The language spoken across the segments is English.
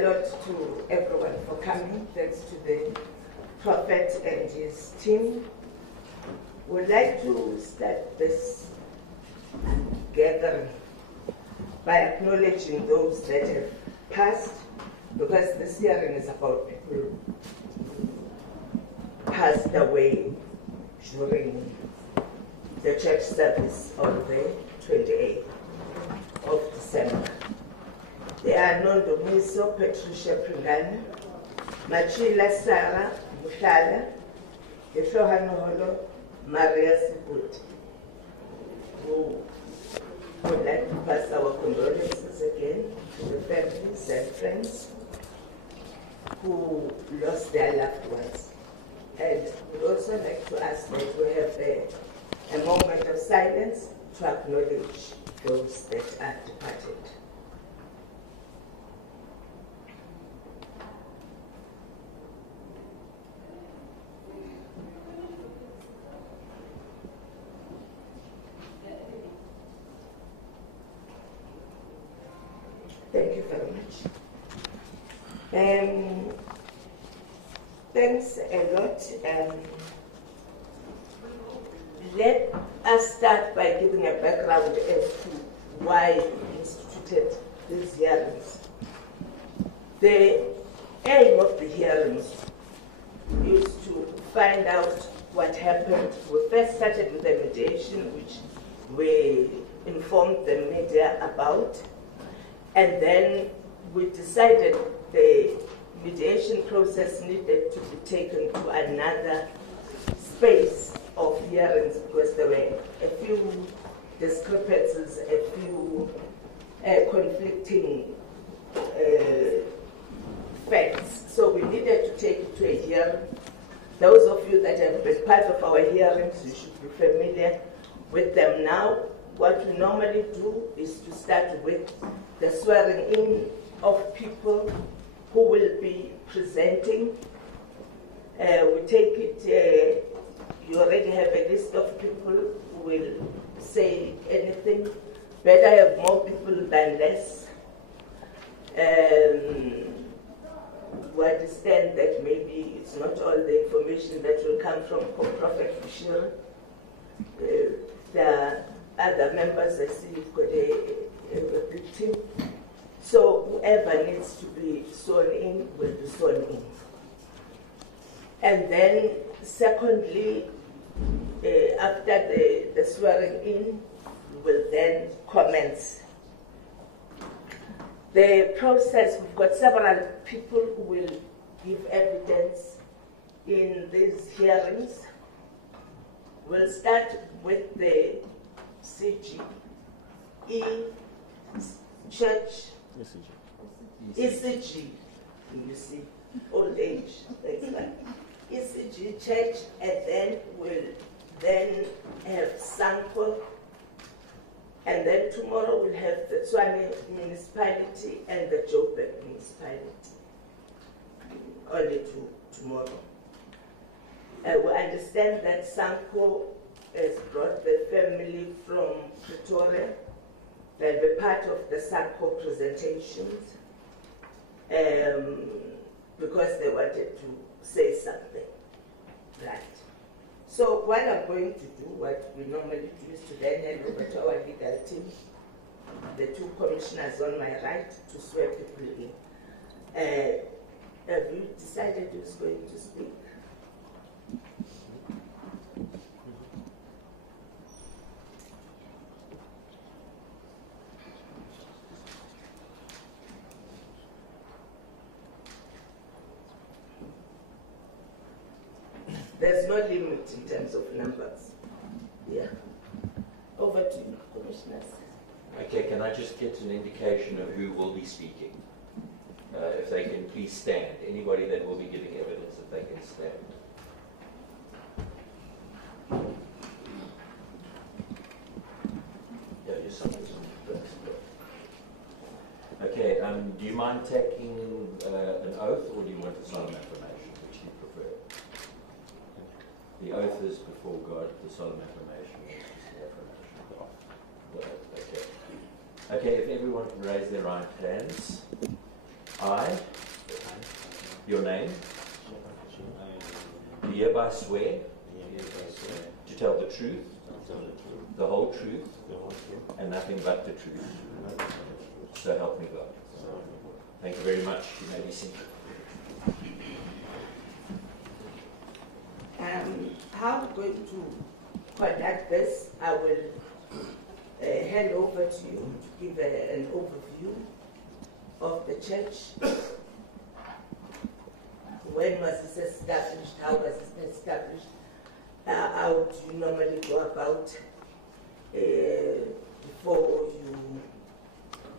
a lot to everyone for coming. Thanks to the Prophet and his team. We'd like to start this gathering by acknowledging those that have passed, because this hearing is about people who passed away during the church service on the 28th of December. They are Nondomiso Patricia Pringana, Machila Sarah Mushala, Yeshohanoholo Maria Siput, who would like to pass our condolences again to the families and friends who lost their loved ones. And we'd also like to ask that we have a moment of silence to acknowledge those that are departed. Thank you very much. Thanks a lot. Let us start by giving a background as to why we instituted these hearings. The aim of the hearings is to find out what happened. We first started with the mediation, which we informed the media about. And then we decided the mediation process needed to be taken to another space of hearings because there were a few discrepancies, a few conflicting facts. So we needed to take it to a hearing. Those of you that have been part of our hearings, you should be familiar with them now. What we normally do is to start with the swearing in of people who will be presenting. We take it, you already have a list of people who will say anything. Better have more people than less. We understand that maybe it's not all the information that will come from Prophet Bushiri. The other members, I see you've got a big team. So whoever needs to be sworn in will be sworn in. And then secondly, after the swearing in, we will then commence. The process, we've got several people who will give evidence in these hearings. We'll start with the CGE Church, ECG, you see, old age, that's right. ECG Church, and then we'll then have Sanko, and then tomorrow we'll have the Tshwane municipality and the Joburg municipality. Only tomorrow. We understand that Sanko has brought the family from Pretoria. They'll be part of the Sanko presentations because they wanted to say something. Right. So what I'm going to do, what we normally do, is to then hand over to our legal team, the two commissioners on my right, to swear people in. Have you decided who's going to speak? There's no limit in terms of numbers. Yeah. Over to you, commissioners. Okay, can I just get an indication of who will be speaking? If they can please stand. Anybody that will be giving evidence, if they can stand. Yeah, just something. Okay, do you mind taking an oath, or do you want a solemn affirmation, which you prefer? The oath is before God, the solemn affirmation is the affirmation of the oath. Okay. Okay, if everyone can raise their right hands. I, your name, do hereby swear to tell the truth, the whole truth, and nothing but the truth. So help me God. Thank you very much. You may be seated. How I'm going to conduct this, I will hand over to you to give an overview of the church. When was it established? How was it established? How do you normally go about before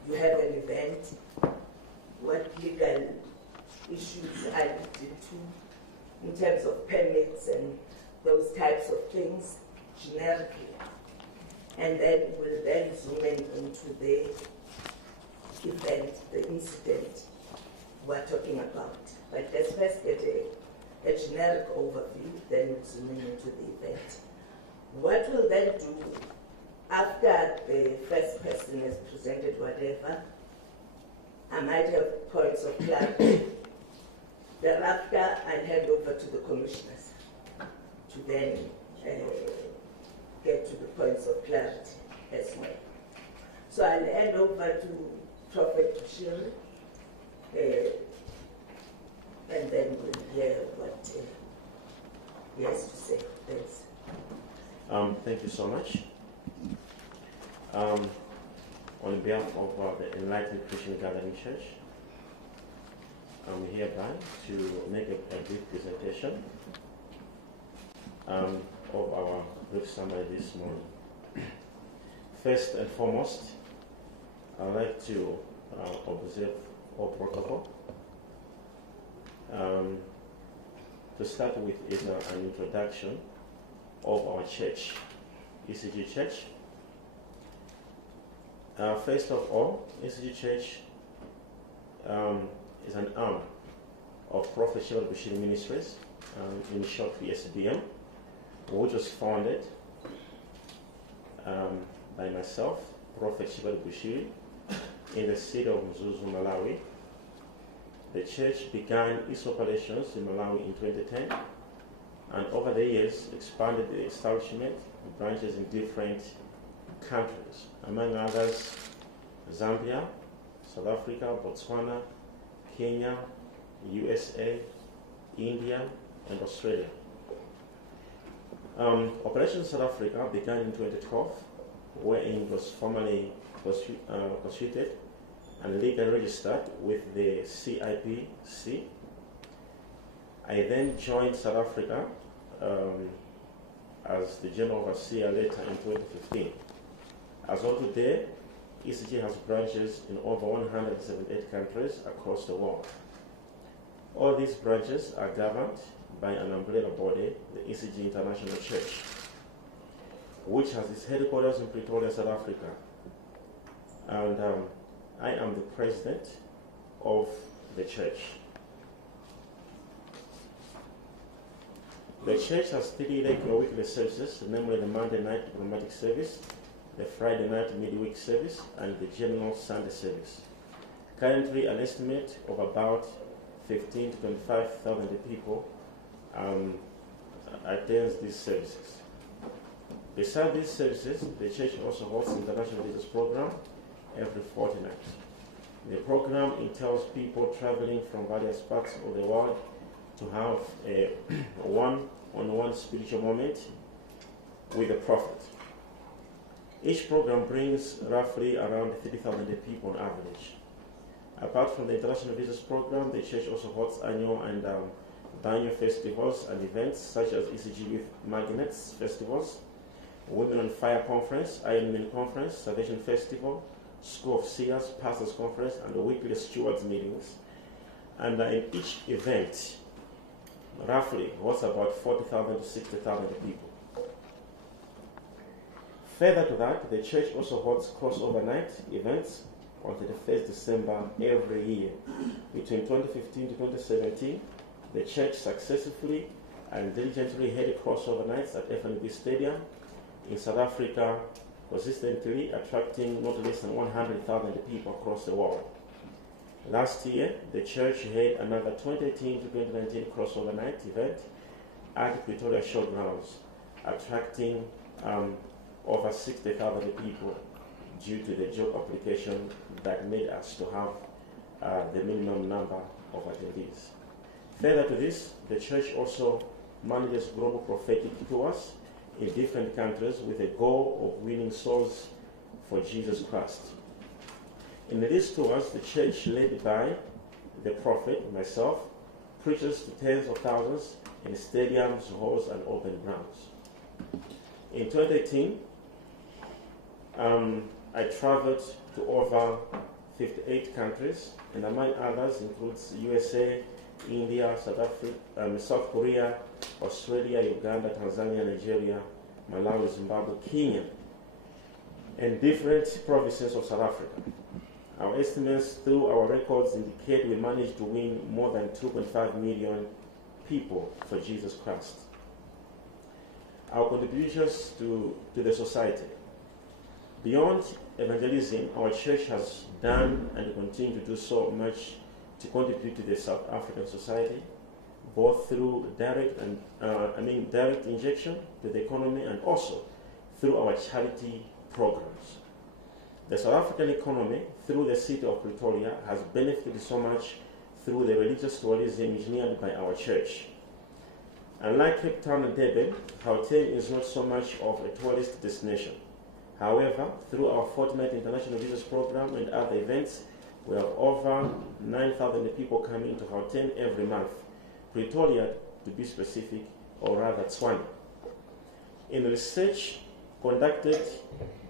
you have an event? What legal issues are looked into in terms of permits and those types of things generically? And then we'll then zoom in into the event, the incident we're talking about. But let's first get a generic overview, then we'll zoom in into the event. What we'll then do after the first person has presented whatever, I might have points of clarity. Thereafter, I'll hand over to the commissioners to then get to the points of clarity as well. So I'll hand over to Shepherd Bushiri, and then we'll hear what he has to say. Thanks. Thank you so much. On behalf of the Enlightened Christian Gathering Church, I'm hereby to make a brief presentation of our brief summary this morning. First and foremost, I'd like to observe our protocol. To start with is an introduction of our church, ECG Church. First of all, ECG Church is an arm of Prophet Shepherd Bushiri Ministries, in short PSBM, which was founded by myself, Prophet Shepherd Bushiri, in the city of Mzuzu, Malawi. The church began its operations in Malawi in 2010, and over the years expanded the establishment of branches in different countries, among others Zambia, South Africa, Botswana, Kenya, USA, India, and Australia. Operation South Africa began in 2012, wherein it was formally constituted and legally registered with the CIPC. I then joined South Africa as the General Overseer later in 2015. As of today, ECG has branches in over 178 countries across the world. All these branches are governed by an umbrella body, the ECG International Church, which has its headquarters in Pretoria, South Africa. And I am the president of the church. The church has 3 regular weekly services, namely the Monday night programmatic service, the Friday night midweek service, and the general Sunday service. Currently, an estimate of about 15,000 to 25,000 people attends these services. Besides these services, the church also holds an international visitors program every fortnight. The program entails people traveling from various parts of the world to have a one-on-one spiritual moment with the prophet. Each program brings roughly around 30,000 people on average. Apart from the international visitors program, the church also holds annual and biannual festivals and events such as ECG Youth Magnets Festivals, Women on Fire Conference, Iron Men Conference, Salvation Festival, School of Seers, Pastors Conference, and the weekly stewards meetings. And in each event, roughly holds about 40,000 to 60,000 people. Further to that, the church also holds crossover night events on 31st December every year. Between 2015 to 2017, the church successfully and diligently held crossover nights at FNB Stadium in South Africa, consistently attracting not less than 100,000 people across the world. Last year, the church had another 2018 to 2019 crossover night event at Pretoria Showgrounds, attracting over 60,000 people due to the job application that made us to have the minimum number of attendees. Further to this, the church also manages global prophetic tours in different countries with a goal of winning souls for Jesus Christ. In these tours, the church, led by the prophet, myself, preaches to tens of thousands in stadiums, halls, and open grounds. In 2018, I traveled to over 58 countries, and among others includes USA, India, South Korea, Australia, Uganda, Tanzania, Nigeria, Malawi, Zimbabwe, Kenya, and different provinces of South Africa. Our estimates through our records indicate we managed to win more than 2.5 million people for Jesus Christ. Our contributions to the society. Beyond evangelism, our church has done and continue to do so much to contribute to the South African society, both through direct injection to the economy and also through our charity programs. The South African economy, through the city of Pretoria, has benefited so much through the religious tourism engineered by our church. Unlike Cape Town and Durban, Gauteng is not so much of a tourist destination. However, through our fortnight international visitors program and other events, we have over 9,000 people coming to Gauteng every month. Pretoria, to be specific, or rather Tshwane. In research conducted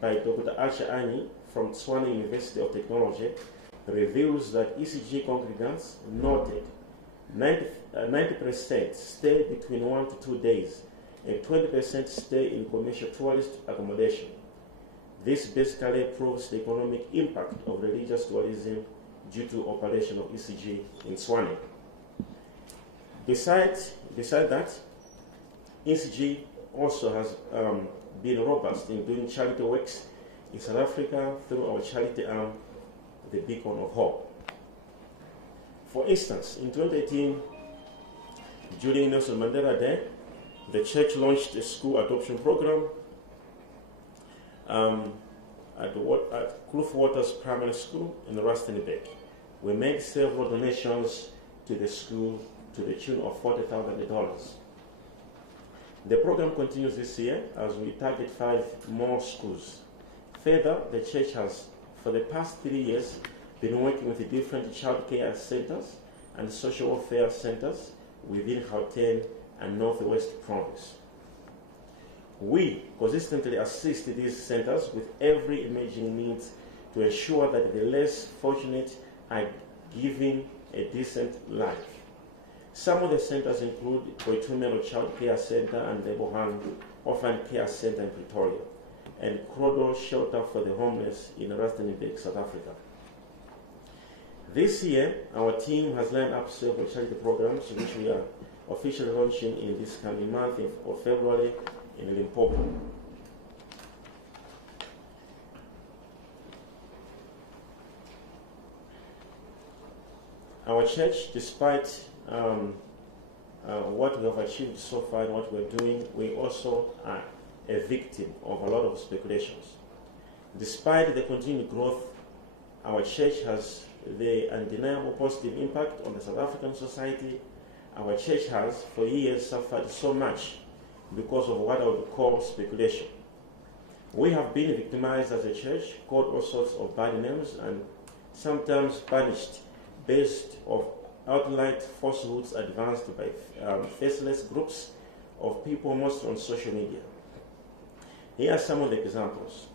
by Dr. Asha Ani from Tshwane University of Technology, reveals that ECG congregants noted 90% stay between 1 to 2 days and 20% stay in commercial tourist accommodation. This basically proves the economic impact of religious tourism due to operation of ECG in Tshwane. Besides that, ECG also has been robust in doing charity works in South Africa through our charity arm, the Beacon of Hope. For instance, in 2018, during Nelson Mandela Day, the church launched a school adoption program at Kloof Waters Primary School in Rustenburg. We made several donations to the school to the tune of $40,000. The program continues this year as we target 5 more schools. Further, the church has, for the past 3 years, been working with the different child care centers and social welfare centers within Gauteng and Northwest Province. We consistently assist these centers with every emerging need to ensure that the less fortunate are given a decent life. Some of the centers include Pretoria Child Care Center and Lebohang Orphan Care Center in Pretoria, and Krodo Shelter for the Homeless in Rustenburg, South Africa. This year, our team has lined up several charity programs which we are officially launching in this coming month of February in Limpopo. Our church, despite what we have achieved so far and what we're doing, we also are a victim of a lot of speculations. Despite the continued growth, our church has the undeniable positive impact on the South African society. Our church has, for years, suffered so much because of what I would call speculation. We have been victimized as a church, called all sorts of bad names, and sometimes punished based on outright falsehoods advanced by faceless groups of people, mostly on social media. Here are some of the examples.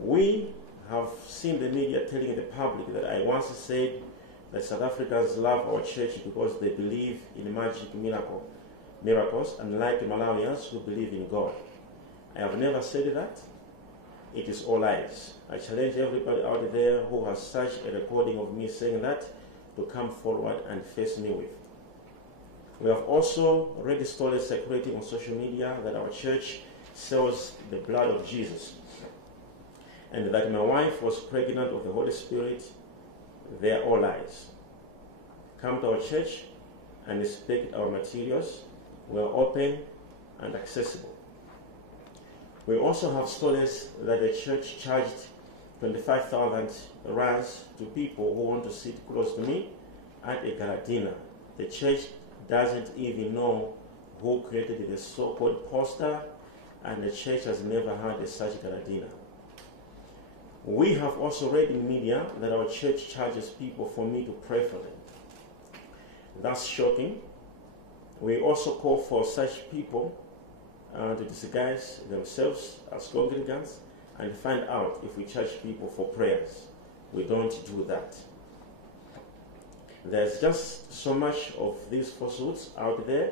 We have seen the media telling the public that I once said that South Africans love our church because they believe in magic miracles, unlike Malawians who believe in God. I have never said that. It is all lies. I challenge everybody out there who has such a recording of me saying that to come forward and face me with. We have also read stories circulating on social media that our church sells the blood of Jesus, and that my wife was pregnant of the Holy Spirit They are all lies. Come to our church and inspect our materials. We are open and accessible. We also have stories that the church charged 25,000 rands to people who want to sit close to me at a gala dinner. The church doesn't even know who created the so-called poster, and the church has never had a such gala dinner. We have also read in media that our church charges people for me to pray for them. That's shocking. We also call for such people to disguise themselves as congregants and find out if we charge people for prayers. We don't do that. There's just so much of these falsehoods out there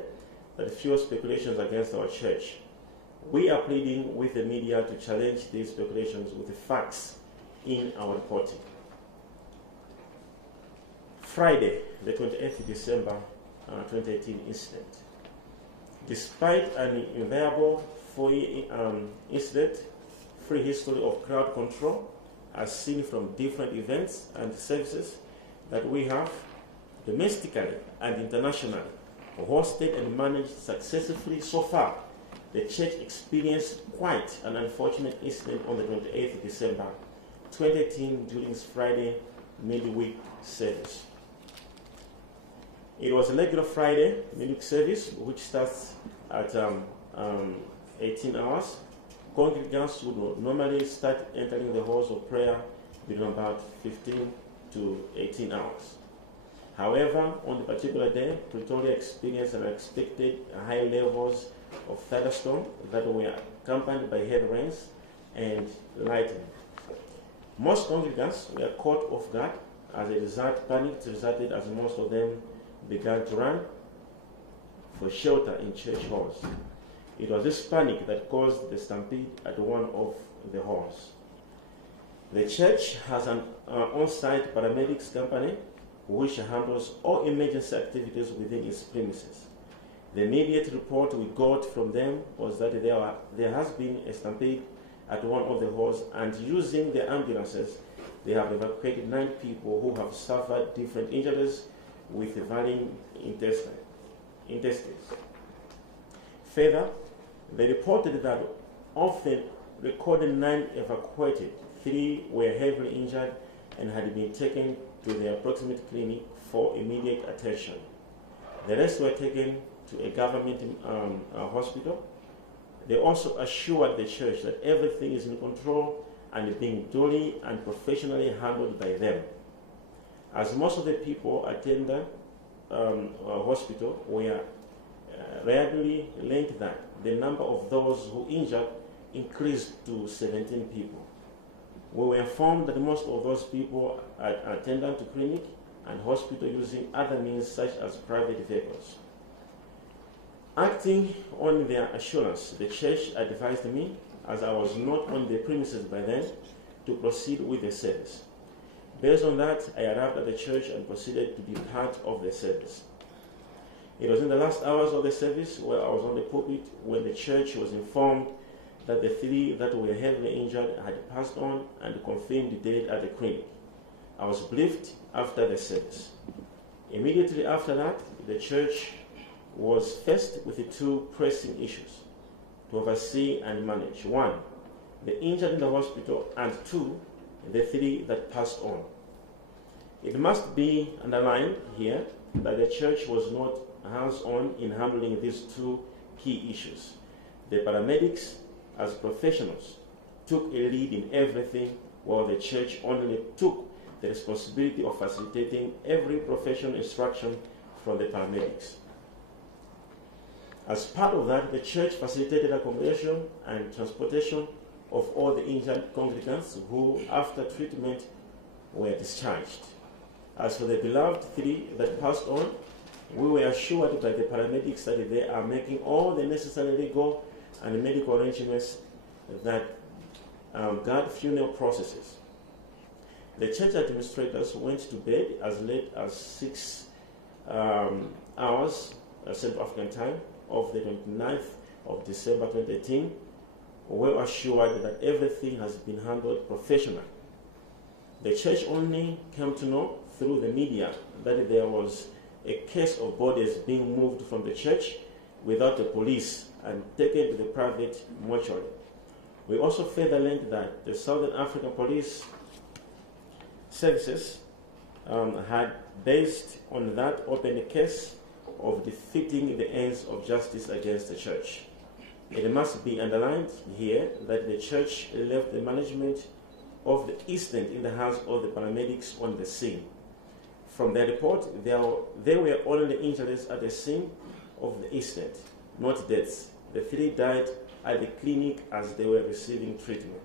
that fuel speculations against our church. We are pleading with the media to challenge these speculations with the facts in our reporting. Friday, the 28th December 2018 incident. Despite an invariable 4-year incident, free history of crowd control as seen from different events and services that we have domestically and internationally hosted and managed successfully so far, the church experienced quite an unfortunate incident on the 28th December 2018 during its Friday midweek service. It was a regular Friday midweek service which starts at 18 hours. Congregants would normally start entering the halls of prayer within about 15 to 18 hours. However, on the particular day, Pretoria experienced unexpected high levels of thunderstorm that were accompanied by heavy rains and lightning. Most congregants were caught off guard. As a result, panic resulted as most of them began to run for shelter in church halls. It was this panic that caused the stampede at one of the halls. The church has an on-site paramedics company which handles all emergency activities within its premises. The immediate report we got from them was that there has been a stampede at one of the halls, and using the ambulances, they have evacuated 9 people who have suffered different injuries with varying intestines. Further, they reported that of the recorded 9 evacuated, 3 were heavily injured and had been taken to the approximate clinic for immediate attention. The rest were taken to a government hospital. They also assured the church that everything is in control and being duly and professionally handled by them. As most of the people attended hospital were readily linked that the number of those who injured increased to 17 people. We were informed that most of those people are attended to clinic and hospital using other means such as private vehicles. Acting on their assurance, the church advised me, as I was not on the premises by then, to proceed with the service. Based on that, I arrived at the church and proceeded to be part of the service. It was in the last hours of the service where I was on the pulpit when the church was informed that the 3 that were heavily injured had passed on and confirmed dead at the clinic. I was briefed after the service. Immediately after that, the church was faced with the 2 pressing issues to oversee and manage. 1, the injured in the hospital, and 2, the 3 that passed on. It must be underlined here that the church was not hands-on in handling these 2 key issues. The paramedics, as professionals, took a lead in everything, while the church only took the responsibility of facilitating every professional instruction from the paramedics. As part of that, the church facilitated accommodation and transportation of all the injured congregants who, after treatment, were discharged. As for the beloved 3 that passed on, we were assured by the paramedics that they are making all the necessary legal and medical arrangements that guard funeral processes. The church administrators went to bed as late as 6 hours Central African time of the 29th of December 2018. We were assured that everything has been handled professionally. The church only came to know through the media that there was a case of bodies being moved from the church without the police and taken to the private mortuary. We also further learned that the Southern African Police Services had, based on that, opened a case of defeating the ends of justice against the church. It must be underlined here that the church left the management of the incident in the hands of the paramedics on the scene. From their report, there were only injuries at the scene of the incident, not deaths. The 3 died at the clinic as they were receiving treatment.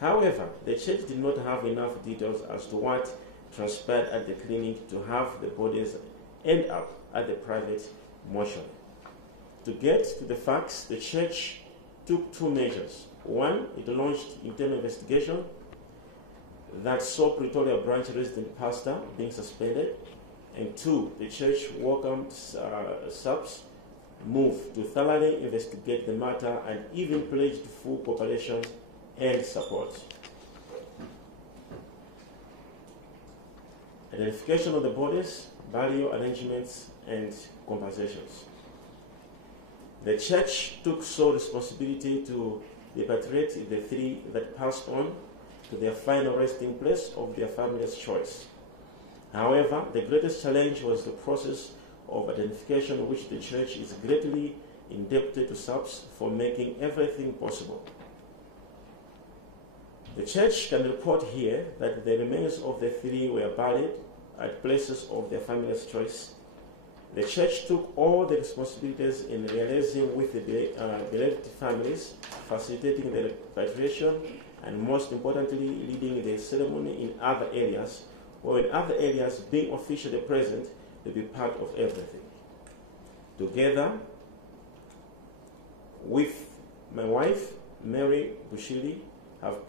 However, the church did not have enough details as to what transpired at the clinic to have the bodies end up at the private mortuary. To get to the facts, the church took 2 measures. One, it launched internal investigation that saw Pretoria branch resident pastor being suspended. And 2, the church welcomed SAP's move to thoroughly investigate the matter and even pledged full cooperation and support. Identification of the bodies, burial arrangements, and compensations. The church took sole responsibility to repatriate the 3 that passed on to their final resting place of their family's choice. However, the greatest challenge was the process of identification, which the church is greatly indebted to SAPS for making everything possible. The church can report here that the remains of the 3 were buried at places of their family's choice. The church took all the responsibilities in liaising with the beloved families, facilitating the repatriation, and most importantly, leading the ceremony in other areas, or in other areas being officially present to be part of everything. Together with my wife, Mary Bushiri, I have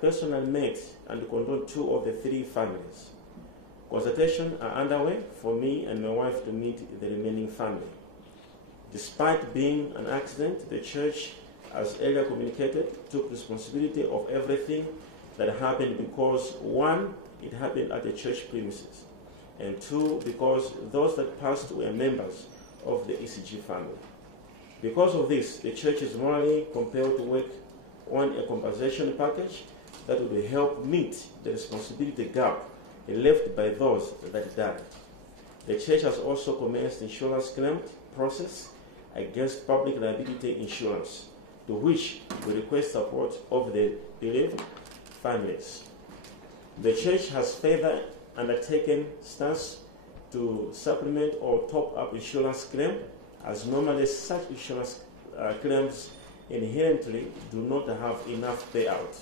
personally met and condoled 2 of the 3 families. Consultations are underway for me and my wife to meet the remaining family. Despite being an accident, the church, as earlier communicated, took responsibility of everything that happened because 1, it happened at the church premises, and 2, because those that passed were members of the ECG family. Because of this, the church is morally compelled to work on a compensation package that will help meet the responsibility gap left by those that died. The church has also commenced insurance claim process against public liability insurance, to which we request support of the bereaved families. The church has further undertaken steps to supplement or top up insurance claim, as normally such insurance claims inherently do not have enough payout.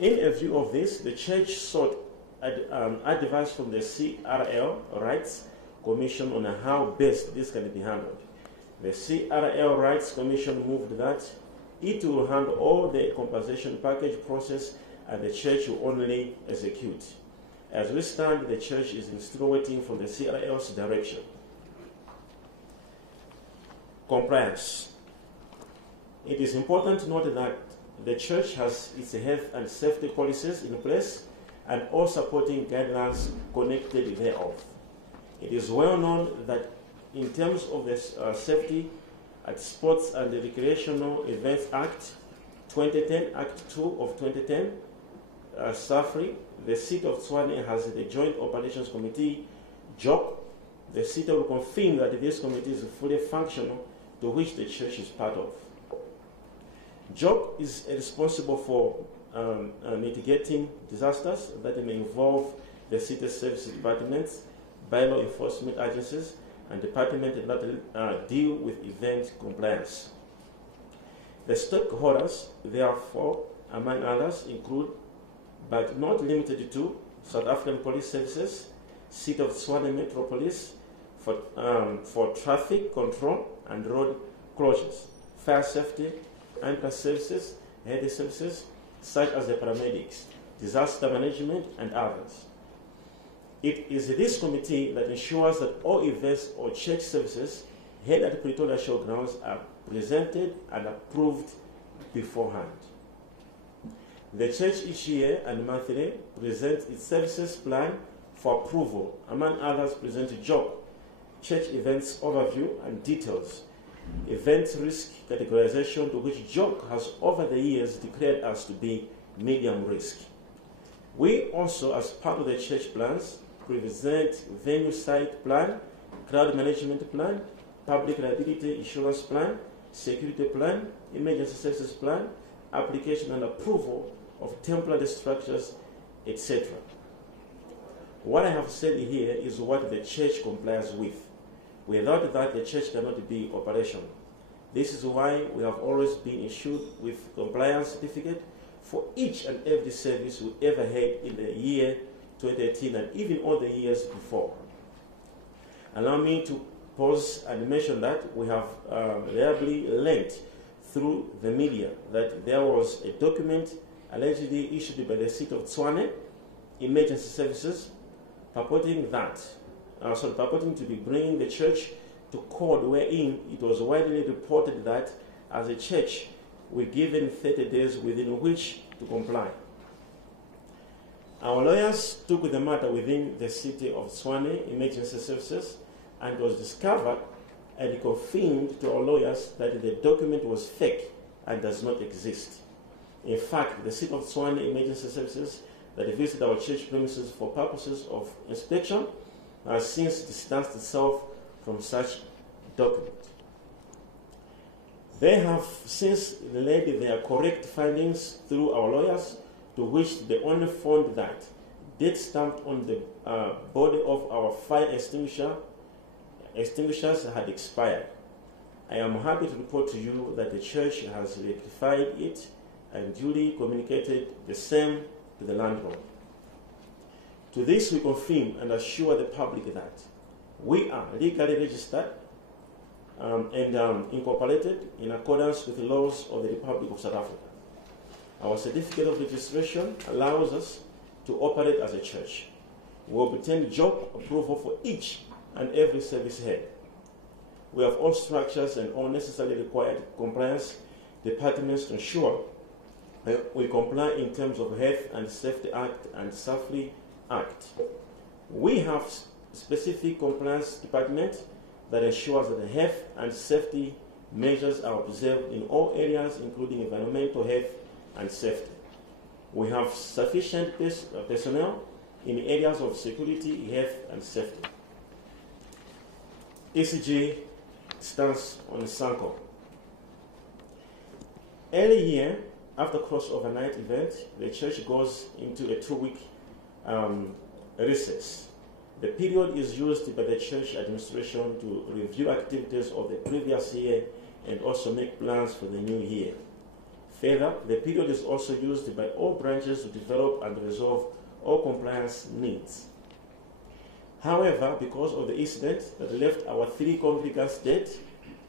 In a view of this, the church sought advice from the CRL Rights Commission on how best this can be handled. The CRL Rights Commission moved that it will handle all the compensation package process and the church will only execute. As we stand, the church is still waiting for the CRL's direction. Compliance. It is important to note that the church has its health and safety policies in place and all supporting guidelines connected thereof. It is well known that in terms of the Safety at Sports and Recreational Events Act 2010, Act 2 of 2010, SAFRI, the seat of Tswane has the Joint Operations Committee, JOC. The seat will confirm that this committee is fully functional, to which the church is part of. JOC is responsible for mitigating disasters that may involve the city service departments, by-law enforcement agencies, and departments that deal with event compliance. The stakeholders, therefore, among others, include, but not limited to, South African Police Services, Seat of Tswane Metropolis for traffic control and road closures, fire safety, ambulance services, health services, such as the paramedics, disaster management, and others. It is this committee that ensures that all events or church services held at Pretoria Showgrounds are presented and approved beforehand. The church each year and monthly presents its services plan for approval. Among others, present a job, church events overview and details, event risk categorization, to which JOC has over the years declared us to be medium risk. We also, as part of the church plans, present venue site plan, crowd management plan, public liability insurance plan, security plan, emergency services plan, application and approval of temporary structures, etc. What I have said here is what the church complies with. Without that, the church cannot be operational. This is why we have always been issued with compliance certificate for each and every service we ever had in the year 2018 and even all the years before. Allow me to pause and mention that we have reliably learned through the media that there was a document allegedly issued by the city of Tshwane Emergency Services purporting to be bringing the church to court, wherein it was widely reported that as a church we're given 30 days within which to comply. Our lawyers took the matter within the city of Tshwane Emergency Services, and it was discovered and confirmed to our lawyers that the document was fake and does not exist. In fact, the city of Tshwane Emergency Services that visited our church premises for purposes of inspection has since distanced itself from such document. They have since relayed their correct findings through our lawyers, to which they only found that date stamped on the body of our fire extinguishers had expired. I am happy to report to you that the church has rectified it and duly communicated the same to the landlord. To this we confirm and assure the public that we are legally registered and incorporated in accordance with the laws of the Republic of South Africa. Our certificate of registration allows us to operate as a church. We obtain job approval for each and every service head. We have all structures and all necessarily required compliance departments to ensure that we comply in terms of Health and Safety Act and Safety Act. We have specific compliance department that ensures that the health and safety measures are observed in all areas, including environmental health and safety. We have sufficient personnel in areas of security, health, and safety. ECG stands on Sanko. Early year, after crossover night event, the church goes into a 2-week recess. The period is used by the church administration to review activities of the previous year and also make plans for the new year. Further, the period is also used by all branches to develop and resolve all compliance needs. However, because of the incident that left our 3 congregants dead,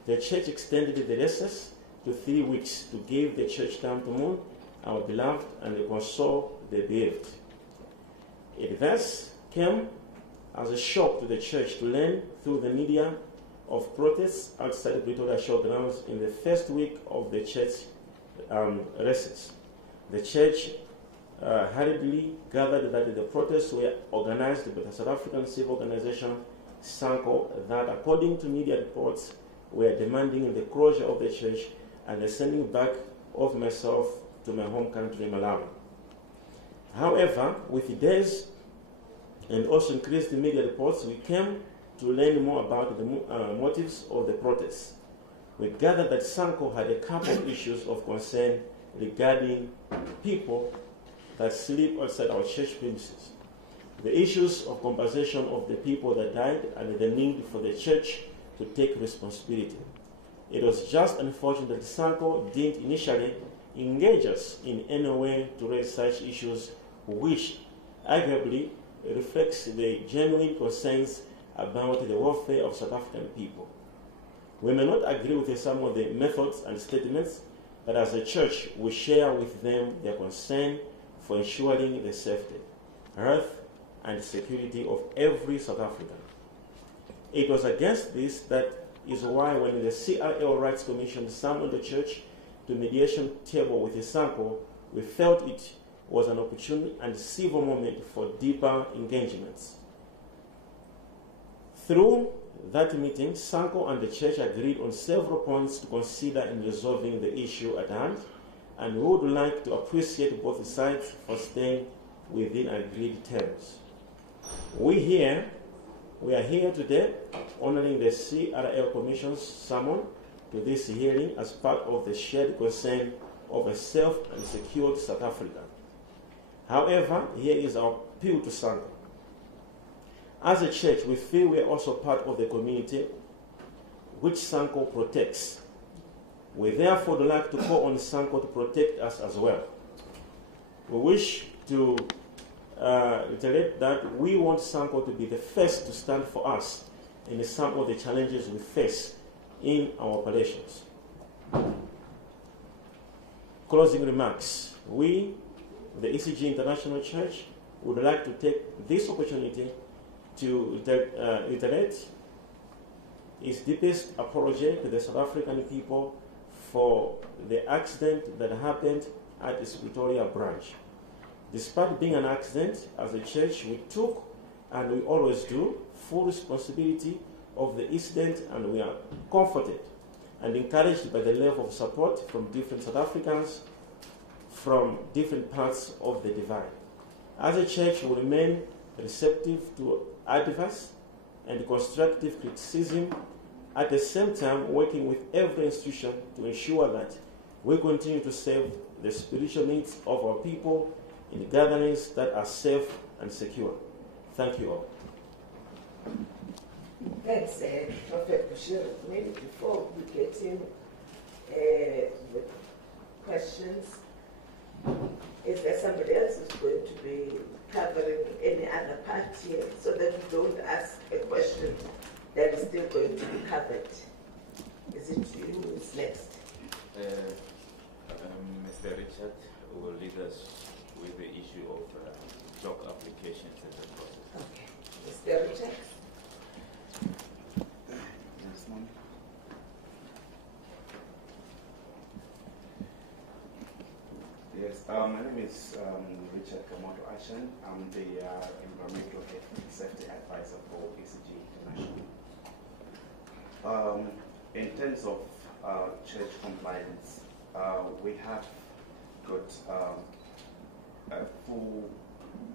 the church extended the recess to 3 weeks to give the church time to mourn our beloved and console the bereaved. It thus came as a shock to the church to learn through the media of protests outside Pretoria showgrounds in the first week of the church recess. The church hurriedly gathered that the protests were organized by the South African civil organization SANCO that, according to media reports, were demanding the closure of the church and the sending back of myself to my home country, Malawi. However, with the days and also increased media reports, we came to learn more about the motives of the protests. We gathered that SANCO had a couple of issues of concern regarding people that sleep outside our church premises. The issues of compensation of the people that died and the need for the church to take responsibility. It was just unfortunate that SANCO didn't initially engage us in any way to raise such issues, which arguably reflects the genuine concerns about the welfare of South African people. We may not agree with some of the methods and statements, but as a church, we share with them their concern for ensuring the safety, health, and security of every South African. It was against this that is why when the CRL Rights Commission summoned the church to mediation table with the SANCO, we felt it was an opportune and civil moment for deeper engagements. Through that meeting, Sanko and the church agreed on several points to consider in resolving the issue at hand, and we would like to appreciate both sides for staying within agreed terms. We are here today honoring the CRL Commission's summon to this hearing as part of the shared concern of a safe and secured South Africa. However, here is our appeal to Sanko. As a church, we feel we are also part of the community which Sanko protects. We therefore would like to call on Sanko to protect us as well. We wish to reiterate that we want Sanko to be the first to stand for us in some of the challenges we face in our operations. Closing remarks. We, the ECG International Church, would like to take this opportunity to reiterate its deepest apology to the South African people for the accident that happened at its Pretoria branch. Despite being an accident, as a church, we took, and we always do, full responsibility of the incident, and we are comforted and encouraged by the level of support from different South Africans from different parts of the divide. As a church, we remain receptive to advice and constructive criticism, at the same time working with every institution to ensure that we continue to serve the spiritual needs of our people in gatherings that are safe and secure. Thank you all. Thanks, Shepherd Bushiri. Maybe before we get in with questions, is there somebody else who's going to be covering any other part here so that we don't ask a question that is still going to be covered? Is it you who's next? Mr. Richard will lead us with the issue of job applications and the process. Okay. Mr. Richard? Yes, ma'am. Yes, my name is Richard Kamoto Ashan. I'm the Environmental Health and Safety Advisor for ECG International. In terms of church compliance, we have got a full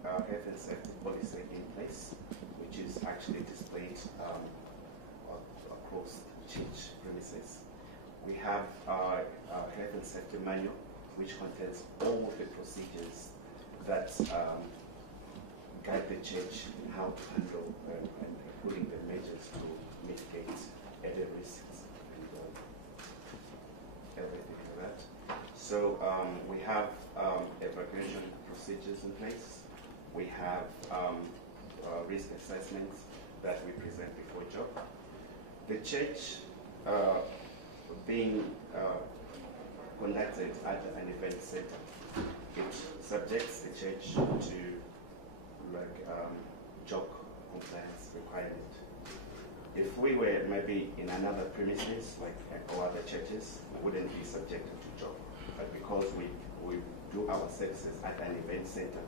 health and safety policy in place, which is actually displayed across church premises. We have our health and safety manual, which contains all the procedures that guide the church in how to handle and including the measures to mitigate any risks and everything like that. So we have evacuation procedures in place. We have risk assessments that we present before job. The church being conducted at an event center, it subjects the church to job compliance requirement. If we were maybe in another premises, like our other churches, we wouldn't be subjected to job. But because we do our services at an event center,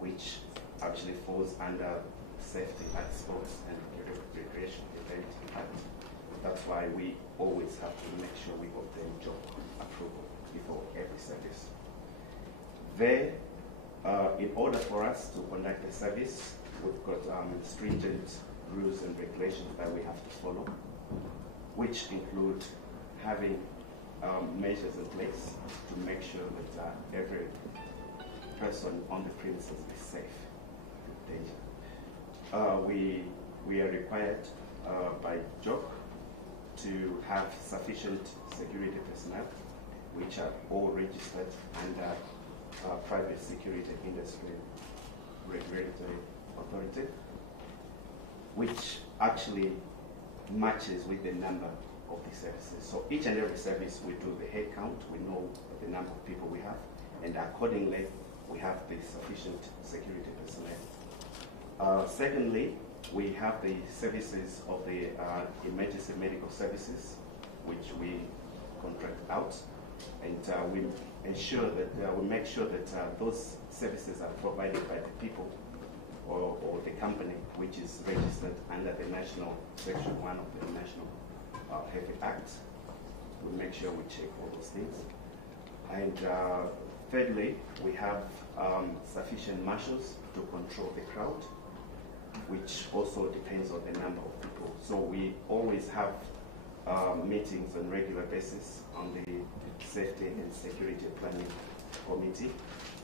which actually falls under safety at sports and recreation event impact, that's why we always have to make sure we obtain job approval before every service. There, in order for us to conduct the service, we've got stringent rules and regulations that we have to follow, which include having measures in place to make sure that every person on the premises is safe and danger. We are required by JOC to have sufficient security personnel, which are all registered under private security industry regulatory authority, which actually matches with the number of the services. So each and every service we do the head count, we know the number of people we have, and accordingly we have the sufficient security personnel. Secondly, we have the services of the emergency medical services, which we contract out, and we ensure that we make sure that those services are provided by the people or the company which is registered under the national section 1 of the National Health Act. We make sure we check all those things. And thirdly, we have sufficient marshals to control the crowd, which also depends on the number of people. So we always have meetings on a regular basis on the Safety and Security Planning Committee,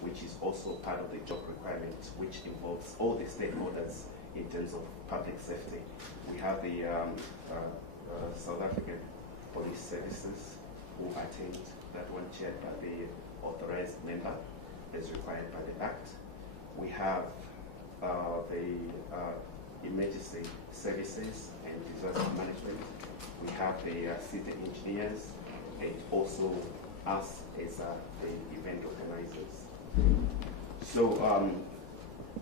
which is also part of the job requirement, which involves all the stakeholders in terms of public safety. We have the South African Police Services who attend that one, chaired by the authorized member as required by the Act. We have the emergency services and disaster management. We have the city engineers, and also us as the event organizers. So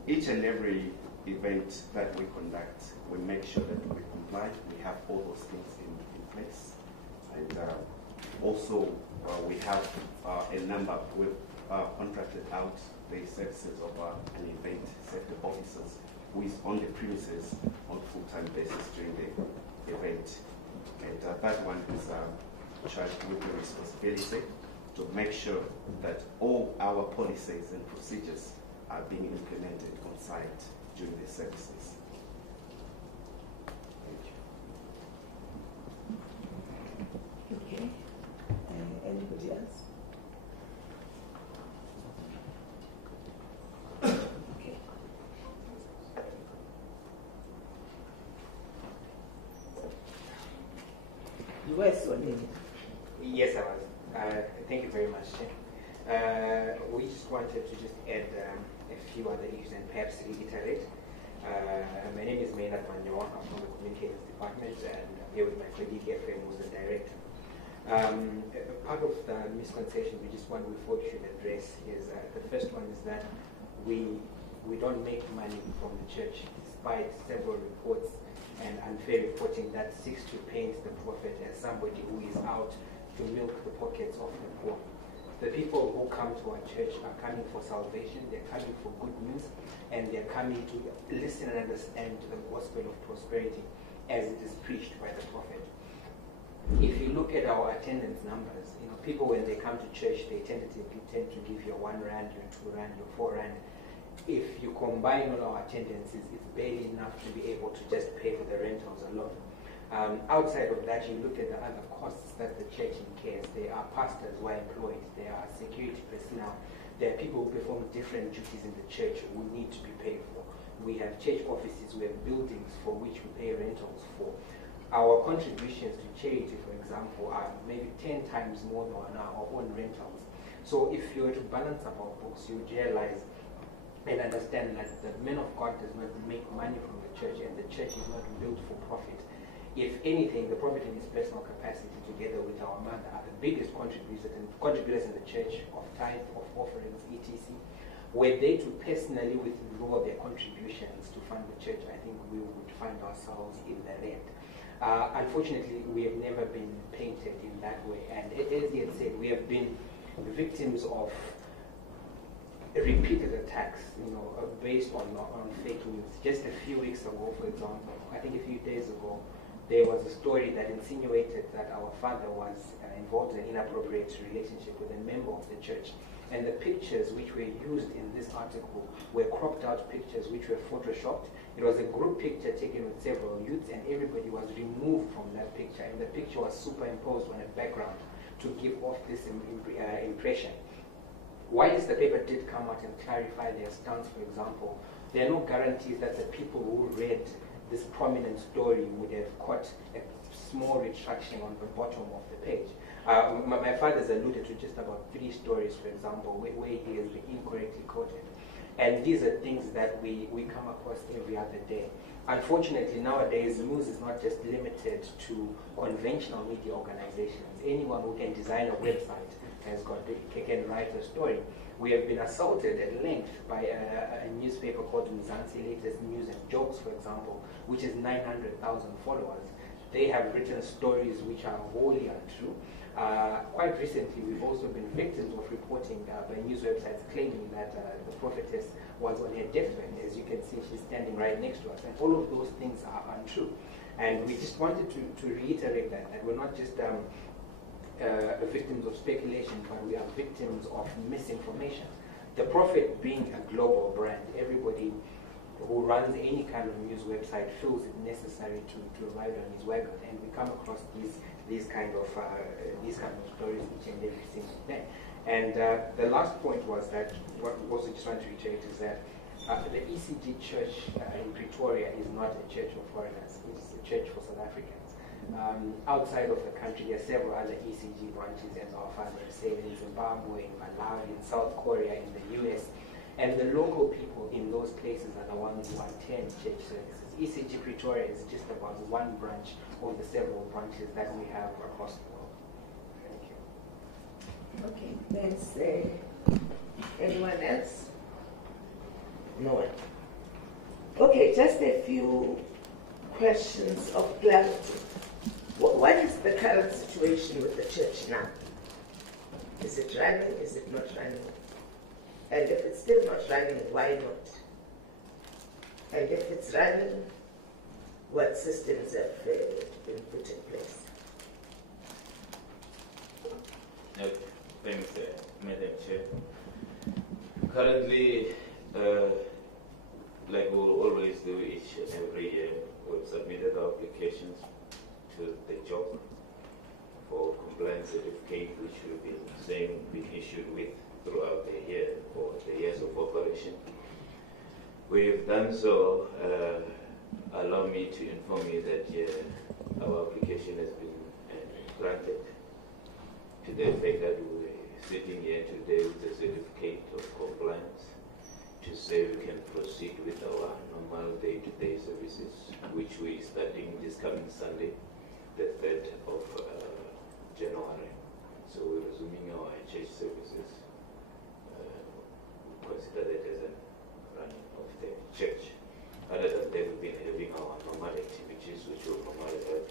each and every event that we conduct, we make sure that we comply. We have all those things in place. And also we have a number, we've contracted out the services of an event safety officers who is on the premises on a full-time basis during the event. And that one is charged with the responsibility to make sure that all our policies and procedures are being implemented on site during the services. Thank you. Okay. Anybody else? Okay. You were sworn. Yes, I was. Thank you very much. We just wanted to just add a few other issues and perhaps reiterate. My name is Maynard Manyoa. I'm from the Communications Department, and I'm here with my colleague Ephraim, who's the director. Part of the misconception we thought we should address is the first one is that we don't make money from the church, despite several reports and unfair reporting that seeks to paint the prophet as somebody who is out to milk the pockets of the poor. The people who come to our church are coming for salvation, they're coming for good news, and they're coming to listen and understand the gospel of prosperity as it is preached by the prophet. If you look at our attendance numbers, people when they come to church, they tend to give you 1 rand, your 2 rand, your 4 rand. If you combine all our attendances, it's barely enough to be able to just pay for the rentals alone. Outside of that, you look at the other costs that the church incurs. There are pastors who are employed, there are security personnel, there are people who perform different duties in the church who need to be paid for. We have church offices, we have buildings for which we pay rentals for. Our contributions to charity, for example, are maybe 10 times more than our own rentals. So if you were to balance up our books, you would realize and understand that the man of God does not make money from the church, and the church is not built for profit. If anything, the prophet in his personal capacity, together with our mother, are the biggest contributors in the church of tithe, of offerings, etc. Were they to personally withdraw their contributions to fund the church, I think we would find ourselves in the red. Unfortunately, we have never been painted in that way, and as he had said, we have been victims of repeated attacks, based on fake news. Just a few weeks ago, for example, I think a few days ago, there was a story that insinuated that our father was involved in an inappropriate relationship with a member of the church. And the pictures which were used in this article were cropped out pictures which were photoshopped. It was a group picture taken with several youths, and everybody was removed from that picture, and the picture was superimposed on a background to give off this impression. Whilst the paper did come out and clarify their stance, for example, there are no guarantees that the people who read this prominent story would have caught a small retraction on the bottom of the page. My father's alluded to just about 3 stories, for example, where he has been incorrectly quoted. And these are things that we come across every other day. Unfortunately, nowadays, news is not just limited to conventional media organizations. Anyone who can design a website can write a story. We have been assaulted at length by a newspaper called Mzansi Latest News and Jokes, for example, which has 900,000 followers. They have written stories which are wholly untrue. Quite recently, we've also been victims of reporting by news websites claiming that the prophetess was on her deathbed. As you can see, she's standing right next to us. And all of those things are untrue. And we just wanted to reiterate that we're not just victims of speculation, but we are victims of misinformation. The Prophet being a global brand, everybody who runs any kind of news website feels it necessary to ride on his wagon, and we come across these kind of stories each and every single day. And the last point was that what we also just want to reiterate is that the ECG Church in Pretoria is not a church for foreigners; it's a church for South Africans. Outside of the country, there are several other ECG branches, as our father said, in Zimbabwe, in Malawi, in South Korea, in the US. And the local people in those places are the ones who attend church services. ECG Pretoria is just about one branch of the several branches that we have across the world. Thank you. Okay, thanks. Anyone else? No one. Okay, just a few questions of clarity. What is the current situation with the church now? Is it running? Is it not running? And if it's still not running, why not? And if it's running, what systems have been put in place? Thanks, Madam Chair. Currently, like we will always do each and every year, we've submitted our applications to the job for compliance certificate, which will be being issued with throughout the year for the years of operation. We've done so. Allow me to inform you that our application has been granted to the effect that we're sitting here today with a certificate of compliance to say we can proceed with our normal day-to-day services, which we're starting this coming Sunday, the 3rd of January. So we're resuming our church services. Consider that as a running of the church. Other than that, we've been having our normal activities which we normally have,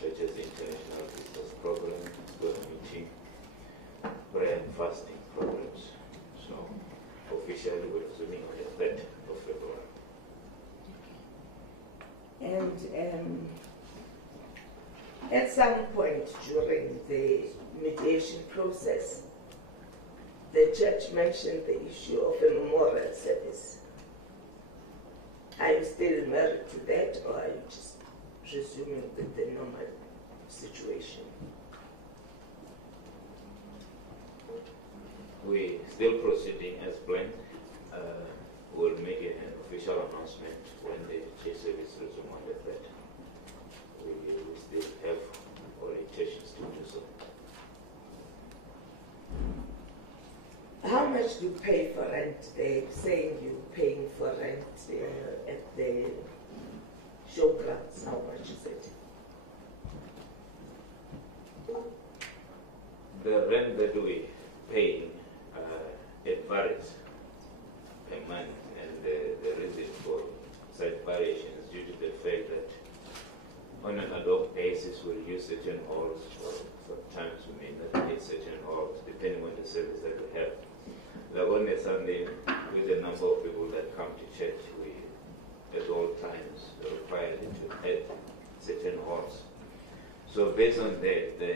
such as the international business program, prayer meeting, prayer and fasting programs. So officially we're resuming on the 3rd of February. And at some point during the mediation process, the church mentioned the issue of a memorial service. Are you still married to that, or are you just resuming the normal situation? We're still proceeding as planned. We'll make an official announcement when the church service resumes on the 3rd. We still have orientations to do so. How much do you pay for rent? They're saying you're paying for rent at the showgrounds. How much is it? The rent that we pay, it varies per month, and the reason for such variation is due to the fact that on an ad hoc basis we'll use certain halls, or sometimes we may not need certain halls, depending on the service that we have. Like on a Sunday, with the number of people that come to church, we at all times require to add certain halls. So based on that, the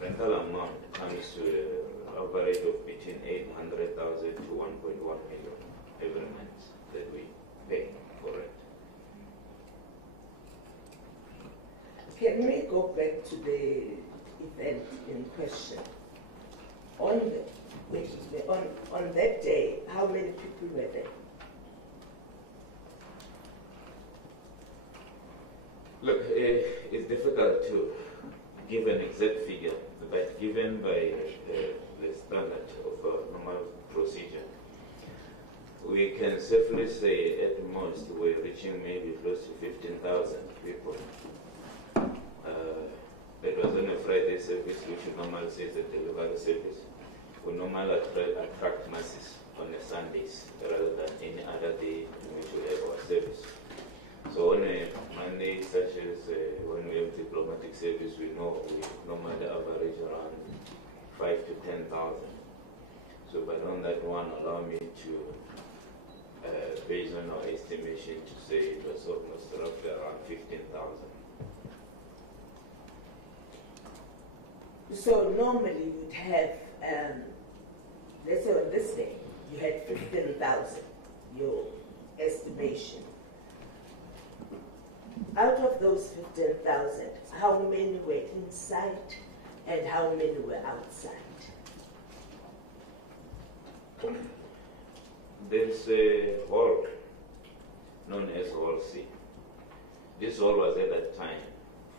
rental amount comes to an average of between 800,000 to 1.1 million every month that we pay for rent. Can we go back to the event in question? On that day, how many people were there? Look, it's difficult to give an exact figure, but given by the standard of a normal procedure, we can safely say at most we're reaching maybe close to 15,000 people. That was on a Friday service, which we normally say is a delivery service. We normally attract masses on the Sundays rather than any other day in which we have our service. So on a Monday normally, such as when we have diplomatic service, we know we normally average around 5 to 10,000. So, but on that one, allow me to, based on our estimation, to say it was almost roughly around 15,000. So normally you'd have, let's say on this day, you had 15,000, your estimation. Out of those 15,000, how many were inside and how many were outside? There's a hall known as Hall C. This hall was at that time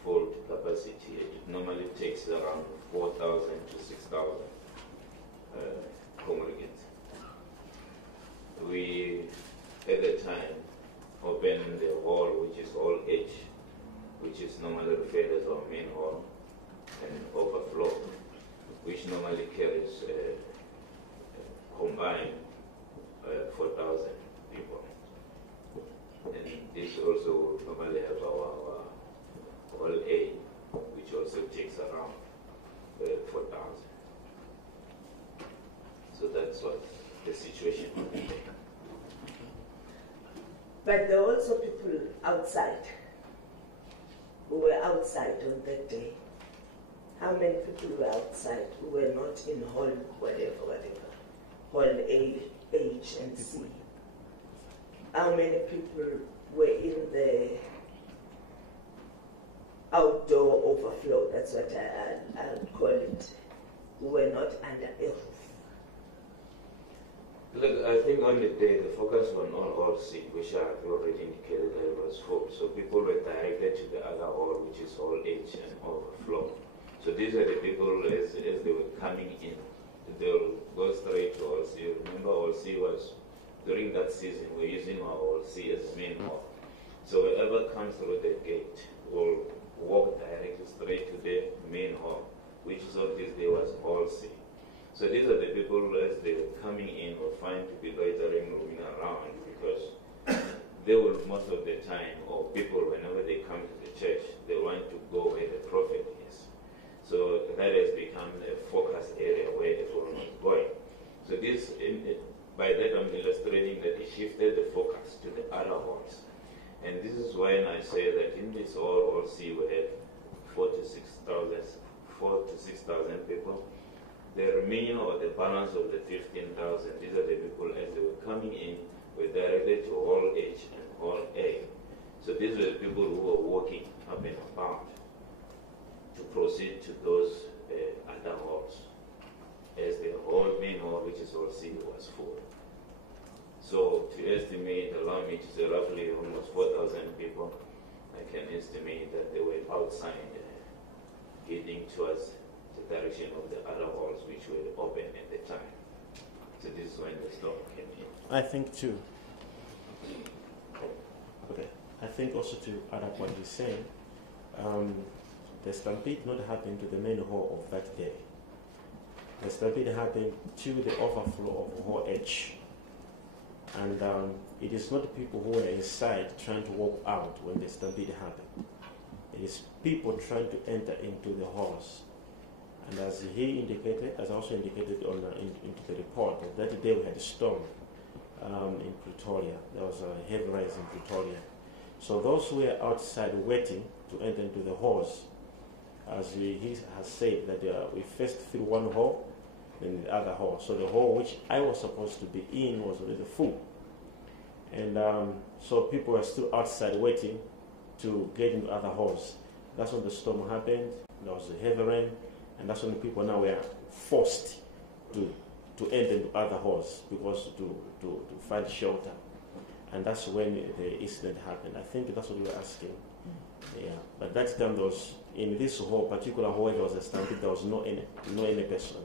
full capacity. It normally takes around 4,000 to 6,000 congregants. We, at the time, opened the hall, which is Hall H, which is normally referred as our main hall, and overflow, which normally carries combined 4,000 people. And this also normally have our Hall A, which also takes around 4,000. So that's what the situation is. But there were also people outside, who were outside on that day. How many people were outside who were not in hall, whatever, hall A, H, and C? How many people were in the outdoor overflow, that's what I'll call it, who were not under a roof? Look, I think on the day the focus was on Hall C, which I have already indicated that it was full. So people were directed to the other hall, which is Hall H and overflow. So these are the people as they were coming in. They'll go straight to Hall C. Remember, Hall C was, during that season, we're using our Hall C as main hall. So whoever comes through the gate will walk directly straight to the main hall, which on this day was Hall C. So these are the people as they were coming in were fine to be loitering, moving around, because they will most of the time, or people whenever they come to the church, they want to go where the prophet is. So that has become a focus area where everyone was going. So this, by that I'm illustrating that it shifted the focus to the other halls. And this is when I say that in this hall, see we had 4 to 6,000 people. The remaining or the balance of the 15,000, these are the people as they were coming in, were directed to Hall H and Hall A. So these were the people who were walking up and about to proceed to those other halls, as the whole main hall, which is Hall C, was full. So to estimate, allow me to say roughly almost 4,000 people, I can estimate that they were outside heading towards the direction of the other halls which were open at the time. So this is when the storm came in. I think too. Okay. I think also to add up what he's saying, the stampede not happened to the main hall of that day. The stampede happened to the overflow of Hall H. And it is not people who were inside trying to walk out when the stampede happened. It is people trying to enter into the halls. And as he indicated, as also indicated into the report, that day we had a storm in Pretoria. There was a heavy rains in Pretoria. So those who were outside waiting to enter into the halls, as he has said, that we first fill one hall, then the other hall. So the hall which I was supposed to be in was already full. And so people were still outside waiting to get into other halls. That's when the storm happened. There was a heavy rain. And that's when people now were forced to enter into other halls because to find shelter. And that's when the incident happened. I think that's what you were asking. Yeah. But that time there was, in this whole particular hall, there was a stampede, there was no any person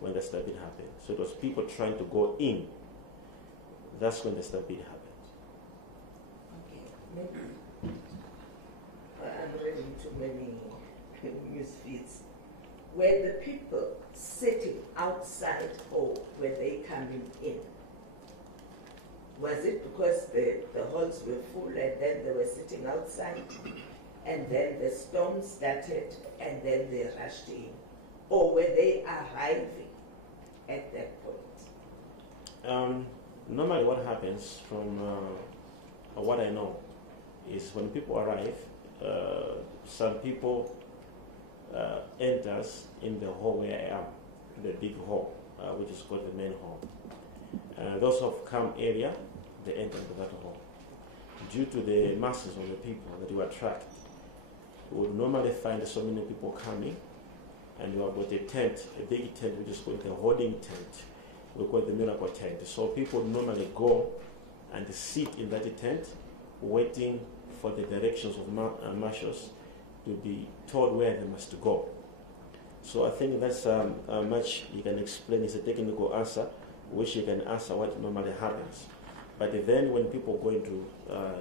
when the stampede happened. So it was people trying to go in. That's when the stampede happened. Okay. Maybe I'm reading too many news feeds. Were the people sitting outside or were they coming in? Was it because the halls were full and then they were sitting outside and then the storm started and then they rushed in? Or were they arriving at that point? Normally what happens from what I know is when people arrive, some people enters in the hall where I am, the big hall, which is called the main hall. Those of come area, they enter into that hall. Due to the masses of the people that you attract, you would normally find so many people coming, and you have got a tent, a big tent, which is called the holding tent. We call it the miracle tent. So people normally go and sit in that tent, waiting for the directions of marshals to be told where they must go. So I think that's much you can explain. It's a technical answer, which you can answer what normally happens. But then when people go into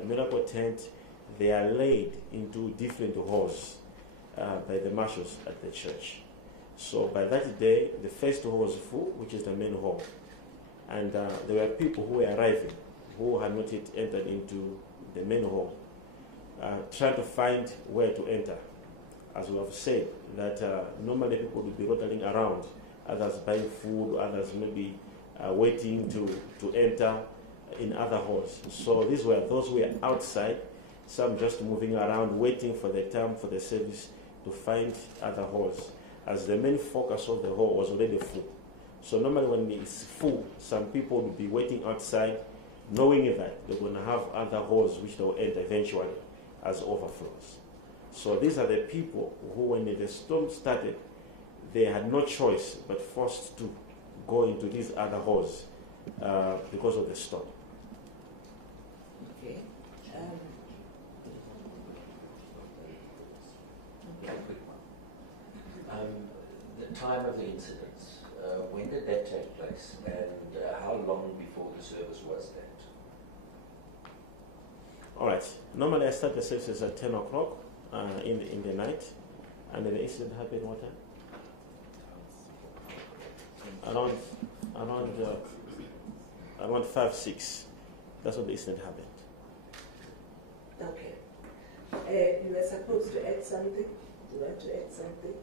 miracle tent, they are laid into different halls by the marshals at the church. So by that day, the first hall was full, which is the main hall. And there were people who were arriving, who had not yet entered into the main hall, trying to find where to enter. As we have said, that normally people will be rotating around, others buying food, others maybe waiting to enter in other halls. So these were those who were outside, some just moving around, waiting for the time for the service to find other halls, as the main focus of the hall was already full. So normally when it's full, some people will be waiting outside, knowing that they're going to have other halls which they will enter eventually as overflows. So these are the people who, when the storm started, they had no choice but forced to go into these other halls because of the storm. Okay. The time of the incidents, when did that take place, and how long before the service was that? All right. Normally I start the services at 10 o'clock in the night, and the incident happened what time? Around 5, 6. That's when the incident happened. Okay. You were supposed to add something? Do you want to add something?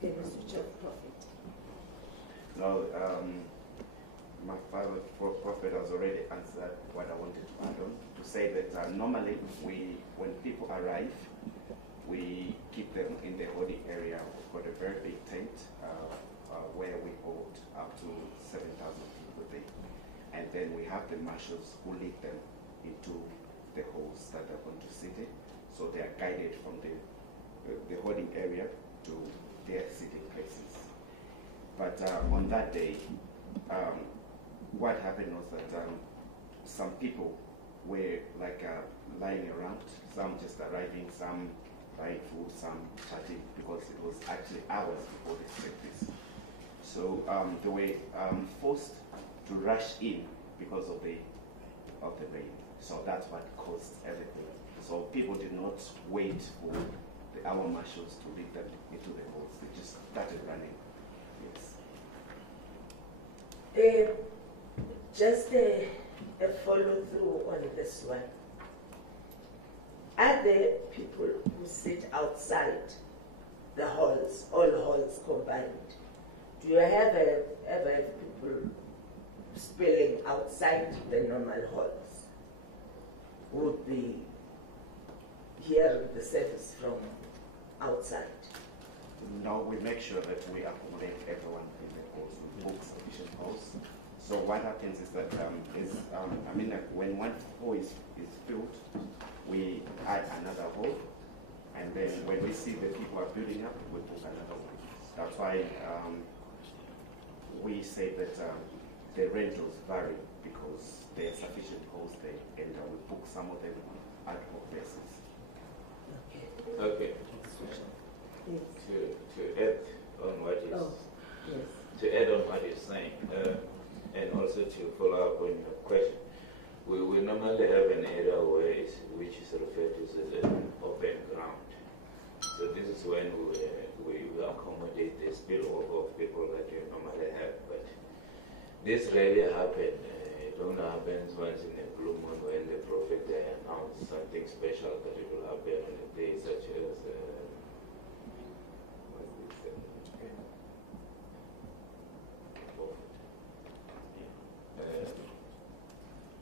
Can you switch off Prophet? No, my father, Prophet, has already answered what I wanted to add on, to say that normally when people arrive, we keep them in the holding area. We've got a very big tent where we hold up to 7,000 people there. And then we have the marshals who lead them into the halls that are going to sit in. So they are guided from the holding area to their sitting places. But on that day, what happened was that some people were like lying around, some just arriving, some buying food, some chatting, because it was actually hours before they said this. So they were forced to rush in because of the rain. So that's what caused everything. So people did not wait for our marshals to lead them into the halls. They just started running. Yes. Just a follow-through on this one. Are there people who sit outside the halls, all halls combined? Do you ever have people spilling outside the normal halls? Would be hearing the service from outside? No, we make sure that we accommodate everyone in the halls. We book sufficient halls. So what happens is that when one hall is filled, we add another hall, and then when we see the people are building up, we book another one. That's why we say that the rentals vary because there are sufficient halls there, and we book some of them on ad hoc basis. Okay. To add on what to add on what you're saying, and also to follow up on your question, we normally have an area which is referred to as an open ground. So this is when we accommodate the spillover of people that you normally have. But This rarely happens. It only happens once in a blue moon when the prophet announces something special that it will happen on a day such as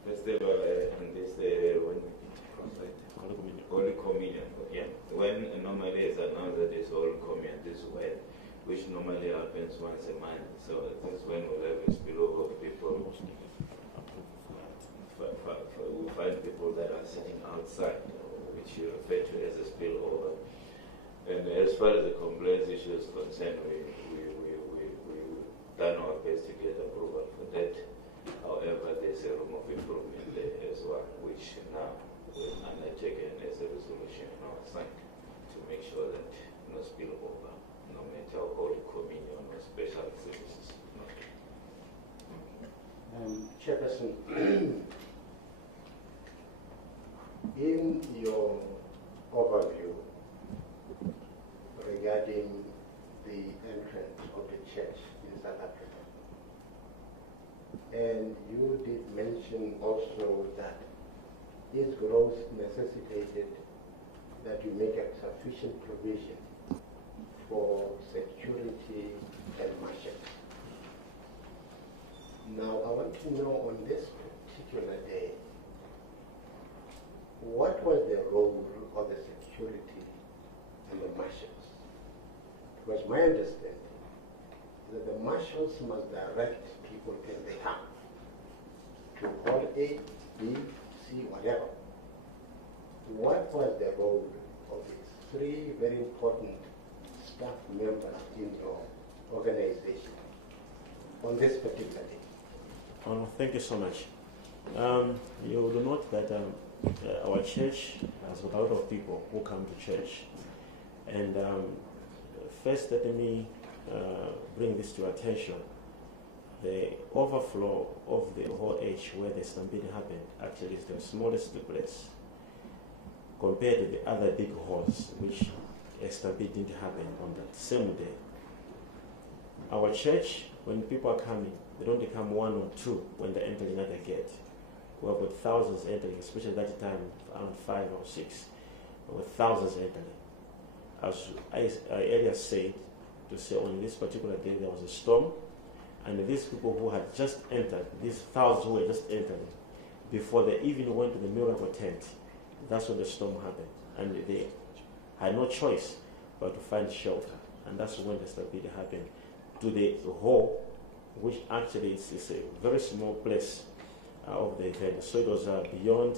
festival and this when Holy Communion. Yeah, when normally it's announced that it's Holy Communion, this way, which normally happens once a month. So that's when we'll have a spillover of people. We find people that are sitting outside, which you refer to as a spillover. And as far as the compliance issue is concerned, we've done our best to get approval for that. However, there's a room of improvement there as well, which now we've undertaken as a resolution on our side to make sure that no spillover, no matter Holy Communion or special services. Chairperson, in your overview regarding the entrance of the church in South Africa, and you did mention also that its growth necessitated that you make a sufficient provision for security and marshals. Now, I want to know on this particular day, what was the role of the security and the marshals? Because my understanding is that the marshals must direct people as they come to hall A, B, C, whatever. What was the role of these three very important staff members in your organization on this particular day? Oh, thank you so much. You will note that our church has a lot of people who come to church. And first, let me bring this to attention. The overflow of the whole H where the stampede happened actually is the smallest place compared to the other big halls which a stampede didn't happen on that same day. Our church, when people are coming, they don't come one or two when they're entering at the gate. We have got thousands entering, especially that time, around 5 or 6, with thousands entering. As I earlier said, to say on this particular day there was a storm, and these people who had just entered, these thousands who were just entering, before they even went to the miracle tent, that's when the storm happened. And they had no choice but to find shelter. And that's when the stampede happened to the hall, which actually is a very small place of the event. So it was beyond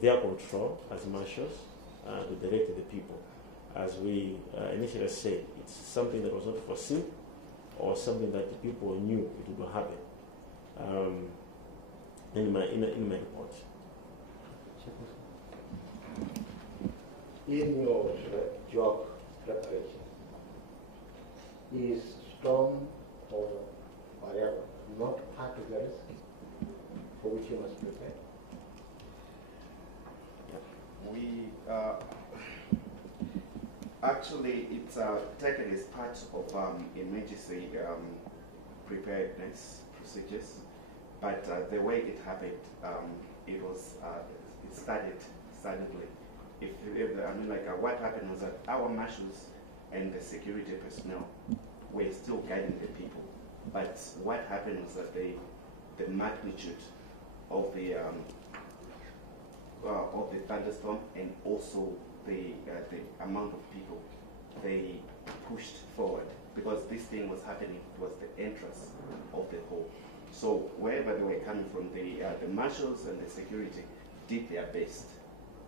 their control as marshals to direct the people. As we initially said, it's something that was not foreseen or something that the people knew it would not happen. In my report. In your job preparation, is storm or whatever not part of the risk for which you must prepare? We actually, it's taken as part of emergency preparedness procedures, but the way it happened, it started suddenly. What happened was that our marshals and the security personnel were still guiding the people, but what happened was that the magnitude of the thunderstorm and also the amount of people, they pushed forward because this thing was happening towards the entrance of the hall. So wherever they were coming from, the marshals and the security did their best,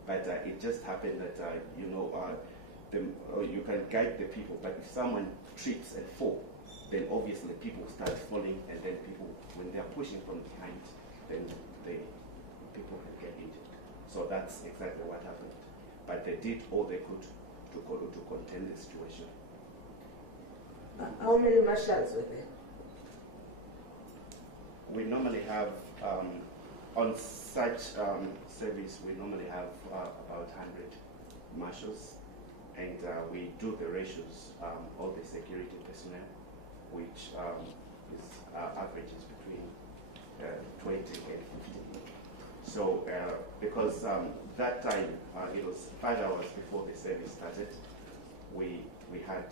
but it just happened that you can guide the people, but if someone trips and falls, then obviously people start falling, and then people, when they are pushing from behind, then people can get injured. So that's exactly what happened. But they did all they could to contain the situation. How many marshals were there? We normally have, on such service, we normally have about 100 marshals, and we do the ratios of the security personnel, which averages between 20 and 50. So because that time it was 5 hours before the service started, we had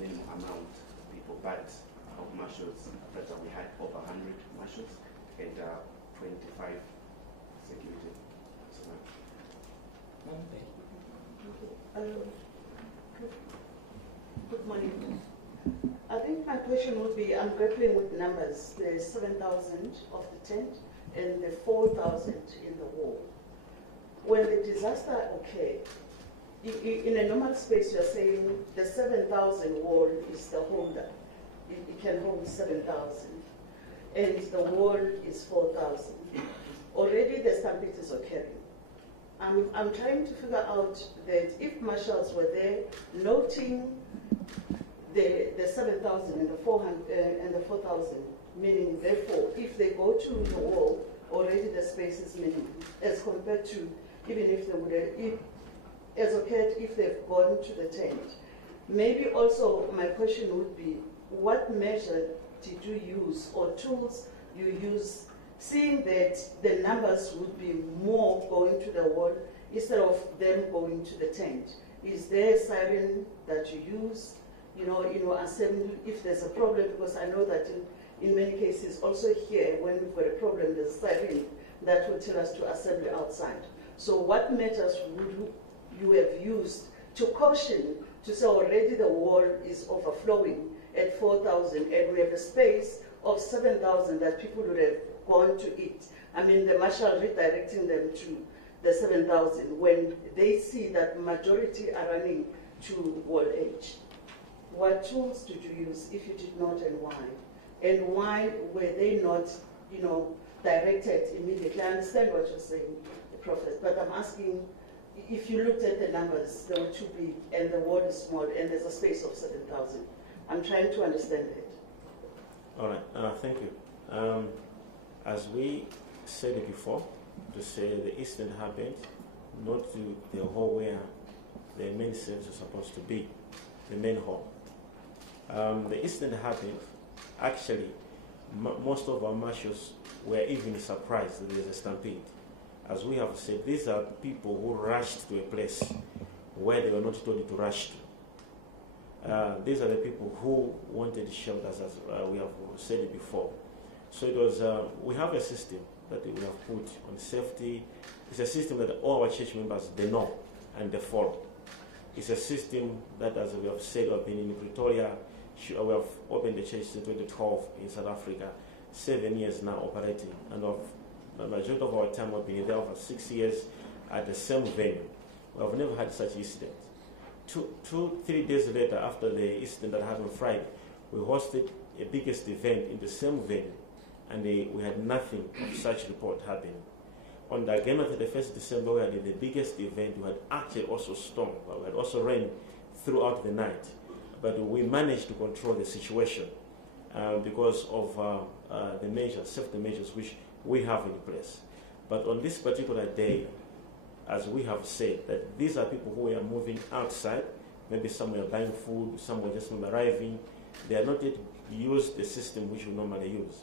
minimum amount of people, but of marshals. That time we had over 100 marshals and 25 security personnel. Good morning. I think my question would be, I'm grappling with numbers, the 7,000 of the tent and the 4,000 in the wall. When the disaster occurred, in a normal space you're saying the 7,000 wall is the holder. It can hold 7,000. And the wall is 4,000. Already the stampede is occurring. I'm trying to figure out that if marshals were there noting the 7,000 and the 4,000, meaning therefore if they go to the wall, already the space is minimum, as compared to even if they would have, as occurred if they've gone to the tent. Maybe also my question would be, what measure did you use or tools you use, seeing that the numbers would be more going to the wall instead of them going to the tent? Is there a siren that you use? Assembly if there's a problem, because I know that in many cases also here when we've got a problem, there's a siren that will tell us to assemble outside. So what measures would you have used to caution, to say already the wall is overflowing at 4,000 and we have a space of 7,000 that people would have gone to eat? I mean, the marshal redirecting them to the 7,000 when they see that majority are running to wall edge. What tools did you use if you did not, and why? And why were they not, directed immediately? I understand what you're saying, Prophet, but I'm asking, if you looked at the numbers, they were too big and the wall is small and there's a space of 7,000. I'm trying to understand it. All right, thank you. As we said it before, to say the incident happened not to the hall where the main service is supposed to be, the main hall. The incident happened, actually, most of our marshals were even surprised that there's a stampede. As we have said, these are people who rushed to a place where they were not told to rush to. These are the people who wanted shelters, as we have said it before. So it was, we have a system that we have put on safety. It's a system that all our church members, they know and they follow. It's a system that, as we have said, we have been in Pretoria. We have opened the church in 2012 in South Africa, 7 years now operating. And the majority of our time we've been there for 6 years at the same venue. We have never had such incident. 3 days later, after the incident that happened Friday, we hosted a biggest event in the same venue, and we had nothing of such report happening. On the again on the 31st December, we had the biggest event. We had actually also storm, but we had also rain throughout the night. But we managed to control the situation because of the measures, safety measures, which we have in place. But on this particular day, as we have said, that these are people who are moving outside. Maybe some were buying food, some were just arriving. They are not yet used the system which we normally use.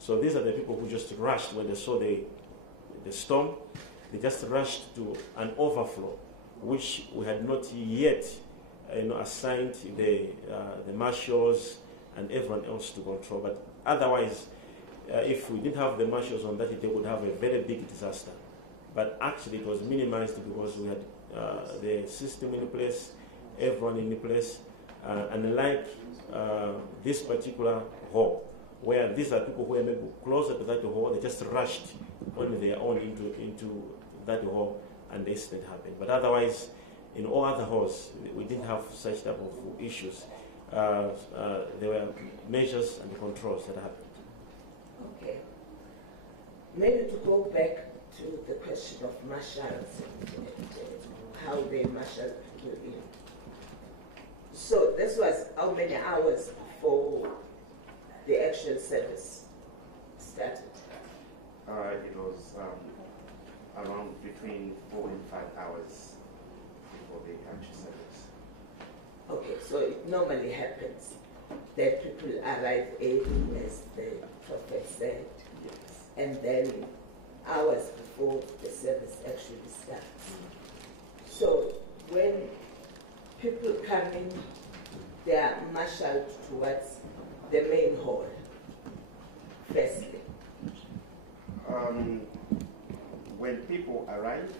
So these are the people who just rushed when they saw the storm. They just rushed to an overflow, which we had not yet assigned the marshals and everyone else to control. But otherwise, if we didn't have the marshals on that, they would have a very big disaster. But actually, it was minimized because we had the system in place, everyone in place, and like this particular hall, where these are people who are maybe closer to that hall, they just rushed on their own into that hall, and the incident happened. But otherwise, in all other halls, we didn't have such type of issues. There were measures and controls that happened. Okay. Maybe to go back to the question of marshals and how they marshal people in. So this was how many hours before the actual service started? It was around between 4 and 5 hours before the actual service. Okay, so it normally happens that people arrive early, as the prophet said, and then hours before the service actually starts. So when people come in, they are marshaled towards the main hall, firstly. When people arrive,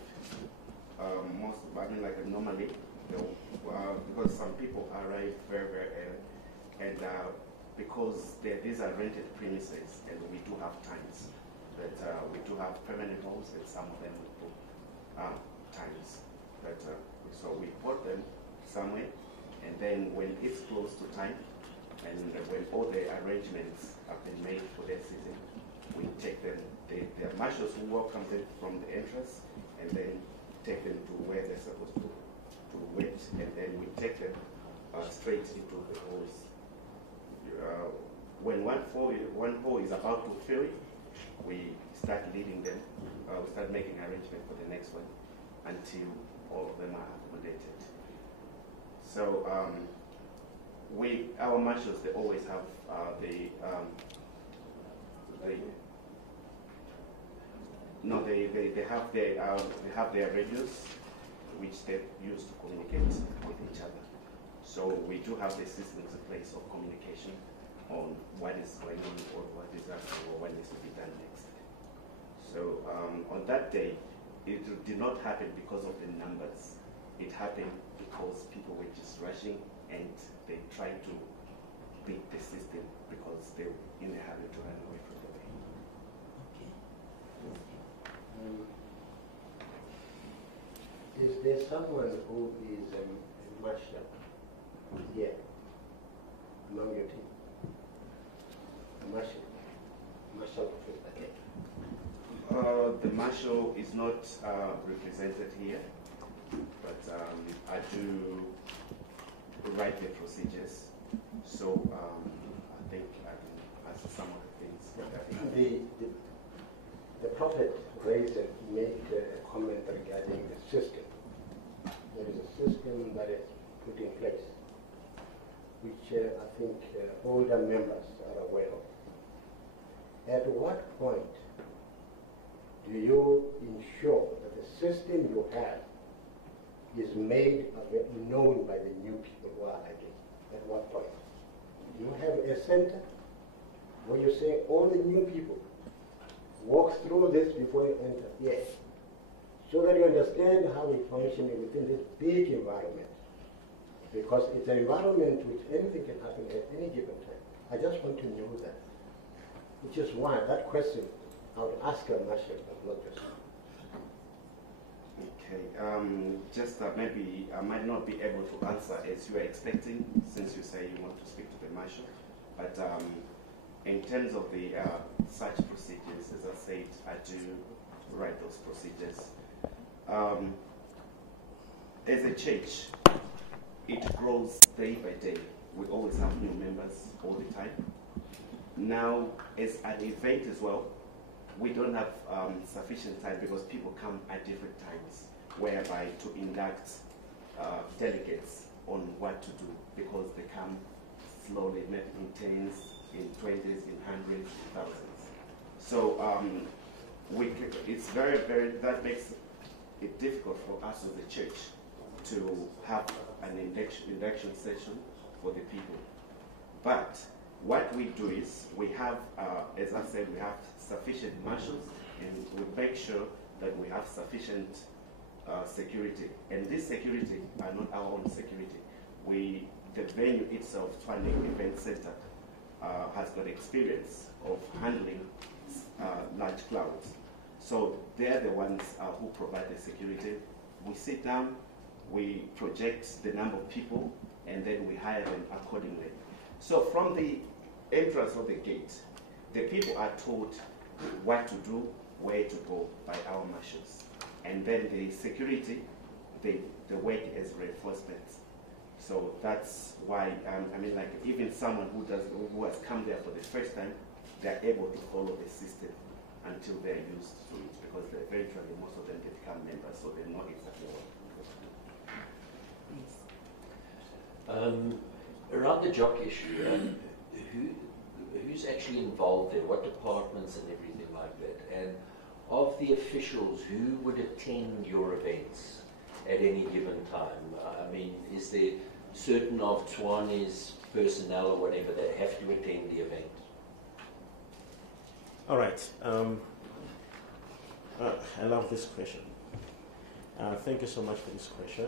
normally, because some people arrive very, very early, and because these are rented premises, and we do have times that we do have permanent halls, and some of them we book times. But so we put them somewhere, and then when it's close to time, and when all the arrangements have been made for their season, we take them. There are marshals who welcome them from the entrance, and then take them to where they're supposed to wait, and then we take them straight into the halls. When one hall is about to fill, we start leading them. We start making arrangements for the next one until all of them are accommodated. So our marshals, they always have they have their radios, which they use to communicate with each other. So we do have the systems in place of communication on what is going on or what is happening or what needs to be done next. So on that day, it did not happen because of the numbers. It happened because people were just rushing and they tried to beat the system because they were in the habit to run away from the way. Is there someone who is a marshal here among your team? A marshal officer. The marshal is not represented here, but I do write the procedures, so I think I can answer some of the things. The prophet raised and made a comment regarding the system. There is a system that is put in place, which I think older members are aware of. At what point do you ensure that the system you have is made known by the new people who are added? At what point? Do you have a center where you say all the new people walk through this before you enter? Yes. So that you understand how we function within this big environment. Because it's an environment which anything can happen at any given time. I just want to know that. Which is why that question I would ask a marshal, but not just. Okay, just maybe I might not be able to answer as you are expecting, since you say you want to speak to the marshal. But in terms of the such procedures, as I said, I do write those procedures. As a church, it grows day by day. We always have new members all the time. Now, as an event as well, we don't have sufficient time because people come at different times, whereby to induct delegates on what to do, because they come slowly, maybe in tens, in 20s, in hundreds, in thousands. So it's very, very, that makes it difficult for us as a church to have an induction session for the people. But what we do is we have, as I said, we have sufficient marshals, and we make sure that we have sufficient security. And this security are not our own security. The venue itself, Twaning Event Center, has got experience of handling large crowds. So they're the ones who provide the security. We sit down, we project the number of people, and then we hire them accordingly. So from the entrance of the gate, the people are told what to do, where to go by our marshals. And then the security, they work as reinforcements. So that's why, even someone who has come there for the first time, they're able to follow the system until they're used to it, because eventually most of them they become members, so they know exactly what to do. around the jock issue, who's actually involved there? What departments and everything like that? And of the officials, who would attend your events at any given time? I mean, is there certain of Tshwane's personnel or whatever that have to attend the event? All right. I love this question. Thank you so much for this question.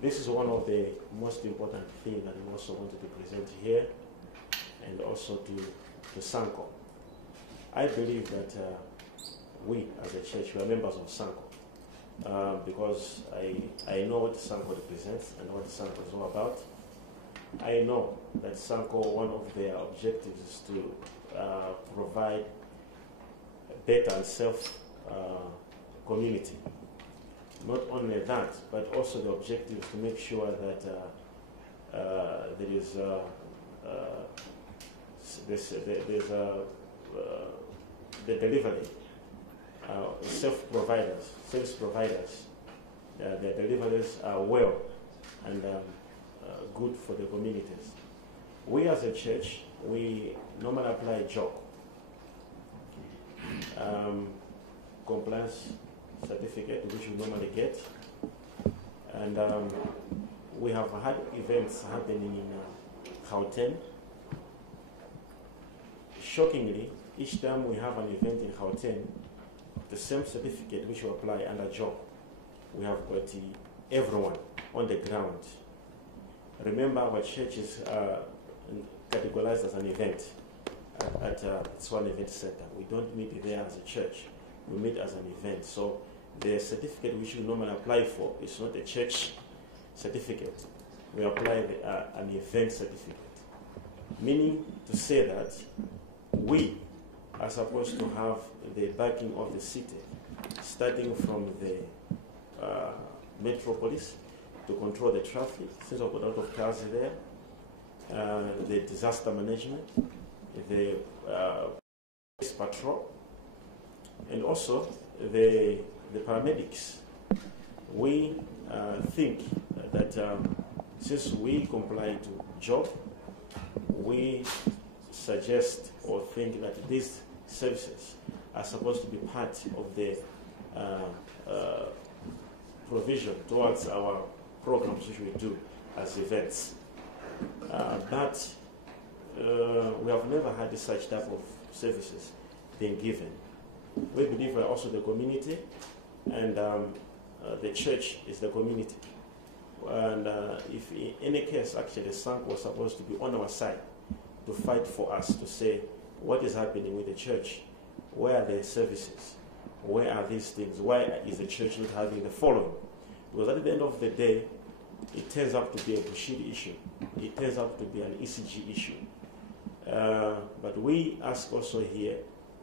This is one of the most important things that we also wanted to present here, and also to Sanko. I believe that we, as a church, we are members of Sanko, because I know what Sanko represents and what Sanko is all about. I know that Sanko, one of their objectives is to provide a better and safe community. Not only that, but also the objective is to make sure that there is the delivery, service providers, their deliveries are well and good for the communities. We as a church, we normally apply a job, compliance certificate, which we normally get, and we have had events happening in Gauteng. Shockingly, each time we have an event in Gauteng, the same certificate which we apply under job, we have got everyone on the ground. Remember, our church is categorized as an event at Tshwane Event Center. We don't meet there as a church. We meet as an event. So the certificate which we normally apply for is not a church certificate. We apply an event certificate. Meaning to say that we are supposed to have the backing of the city, starting from the metropolis to control the traffic, since we've got a lot of cars there, the disaster management, the patrol, and also the paramedics. We think that since we comply to job, we suggest or think that these services are supposed to be part of the provision towards our programs which we do as events. But we have never had such type of services being given. We believe we're also the community, and the church is the community. And if in any case, actually, Sanko was supposed to be on our side to fight for us, to say what is happening with the church, where are the services, where are these things, why is the church not having the following? Because at the end of the day, it turns out to be a Bushiri issue. It turns out to be an ECG issue. But we ask also here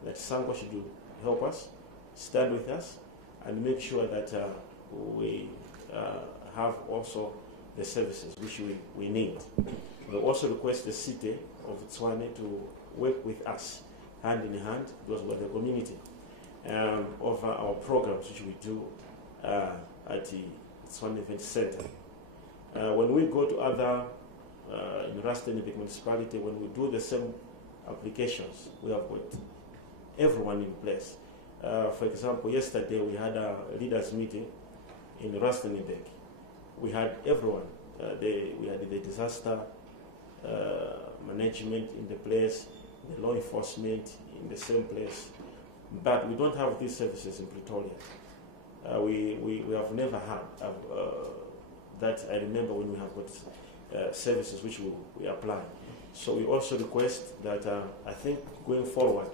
that Sanko should help us, stand with us, and make sure that we have also the services which we need. We also request the city of Tshwane to work with us hand in hand, because we're the community, over our programs which we do at the Tshwane Event Center. When we go to other in Rustenburg municipality, when we do the same applications, we have got everyone in place. For example, yesterday we had a leaders meeting in Rustenburg. We had everyone. We had the disaster management in the place, the law enforcement in the same place. But we don't have these services in Pretoria. We have never had that. I remember when we have got services which we apply. So we also request that I think going forward,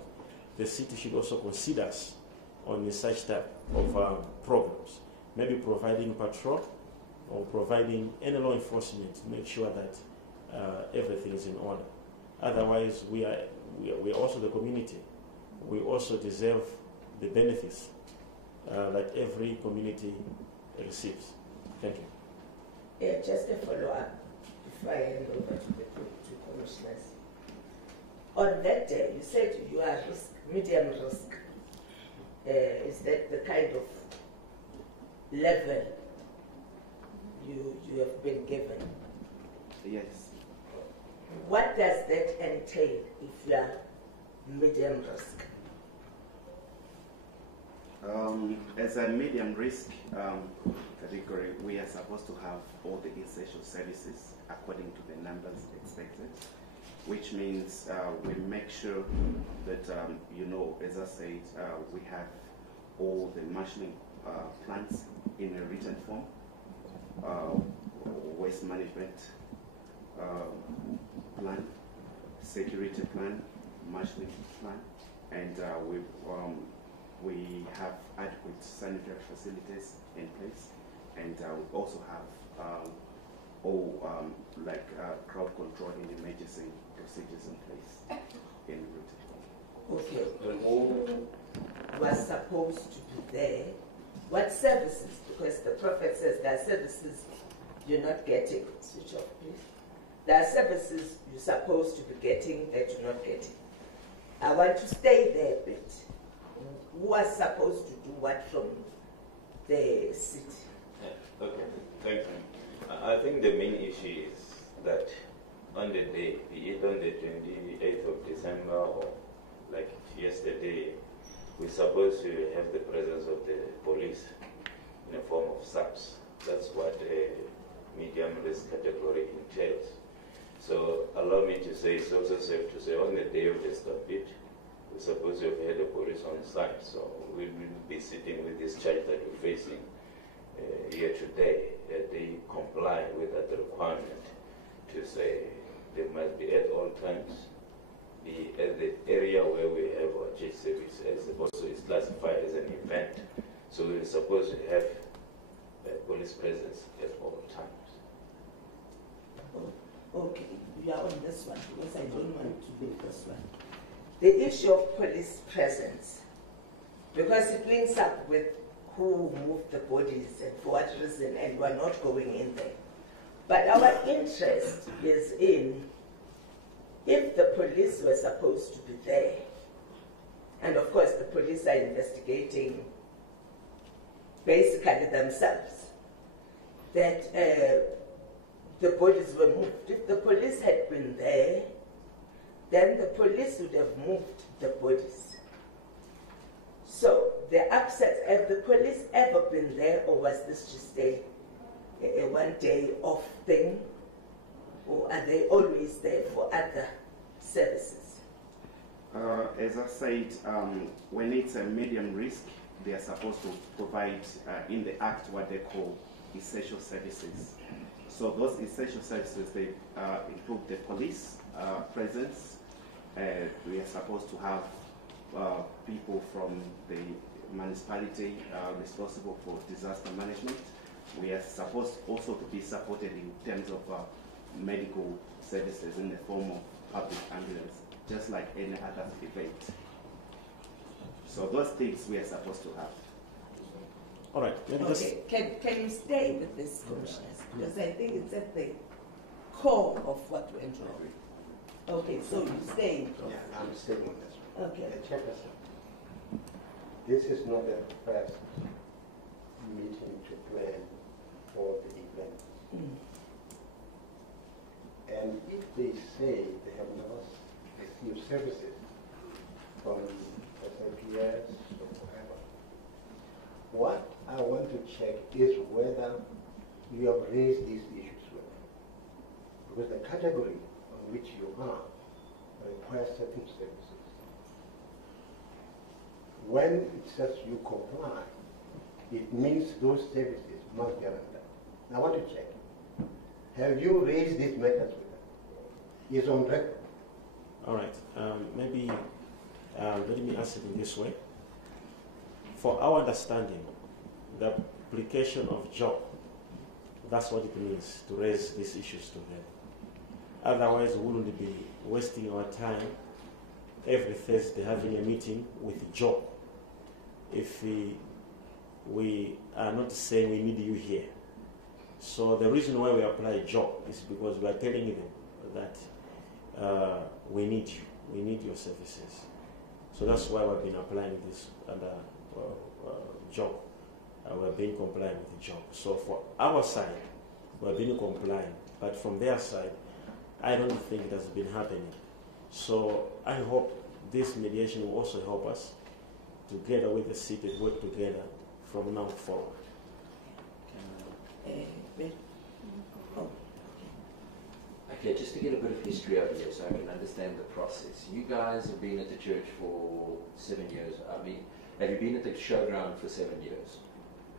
the city should also consider us on such type of programs. Maybe providing patrol or providing any law enforcement to make sure that everything is in order. Otherwise, we are also the community. We also deserve the benefits that every community receives. Thank you. Yeah, just a follow-up before I hand over to the two commissioners. On that day, you said you are medium risk. Is that the kind of level you have been given? Yes. What does that entail if you are medium risk? As a medium risk category, we are supposed to have all the essential services according to the numbers expected, which means we make sure that, as I said, we have all the marshalling plans in a written form, waste management plan, security plan, marshalling plan, and we have adequate sanitary facilities in place, and we also have crowd control and emergency procedures in place in written. Okay, who was supposed to be there? What services? Because the prophet says there are services you're not getting. Switch off, please. There are services you're supposed to be getting that you're not getting. I want to stay there a bit. Who was supposed to do what from the city? Yeah. Okay, thank you. I think the main issue is that on the day, be it on the 28th of December or like yesterday, we're supposed to have the presence of the police in a form of SAPs. That's what a medium risk category entails. So allow me to say, it's also safe to say on the day of the stampede, we're supposed to have had the police on site. So we will be sitting with this charge that we're facing here today. They comply with that requirement to say they must be at all times be at the area where we have our church service, as also is classified as an event. So we're supposed to have police presence at all times. Okay, you are on this one because I don't want to leave this one. The issue of police presence, because it links up with who moved the bodies and for what reason, and we're not going in there. But our interest is in if the police were supposed to be there, and of course the police are investigating basically themselves, that the bodies were moved. If the police had been there, then the police would have moved the bodies. So the upset, have the police ever been there, or was this just a one day off thing? Or are they always there for other services? As I said, when it's a medium risk, they are supposed to provide in the Act what they call essential services. So those essential services, they include the police presence. We are supposed to have people from the municipality responsible for disaster management. We are supposed also to be supported in terms of medical services in the form of public ambulance, just like any other event. So those things we are supposed to have. All right. Okay. Can you stay with this, commissioners? Because I think it's at the core of what went wrong. Okay, so you're staying. Yeah, I'm staying on this one. Okay. Chairperson, this is not the first meeting to plan for the event. And if they say they have not received services from SIPS or whatever, what I want to check is whether you have raised these issues with them. Because the category on which you are requires certain services. When it says you comply, it means those services must be rendered. Now I want to check. Have you raised these matters with them? It's on record. All right. Maybe let me answer it in this way. For our understanding, the application of job, that's what it means to raise these issues to them. Otherwise, we wouldn't be wasting our time every Thursday having a meeting with job if we are not saying we need you here. So the reason why we apply job is because we are telling them that we need you, we need your services. So that's why we've been applying this under job. We're being compliant with the job. So for our side, we're being compliant But from their side, I don't think it has been happening. So I hope this mediation will also help us together with the city to work together from now forward. Okay, just to get a bit of history over here so I can understand the process. You guys have been at the church for 7 years. I mean, have you been at the showground for 7 years?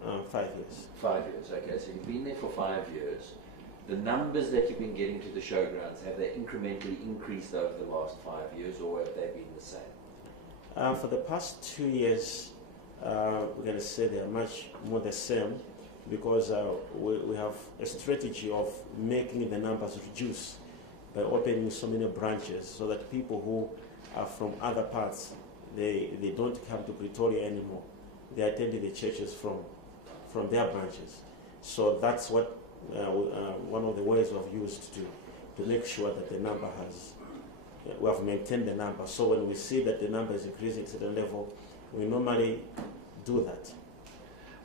5 years. 5 years, okay. So you've been there for 5 years. The numbers that you've been getting to the showgrounds, have they incrementally increased over the last 5 years, or have they been the same? For the past 2 years, we're going to say they are much more the same, because we have a strategy of making the numbers reduce by opening so many branches, so that people who are from other parts, they don't come to Pretoria anymore. They attend the churches from their branches. So that's what one of the ways we've used to make sure that the number we have maintained the number. So when we see that the number is increasing at a certain level, we normally do that.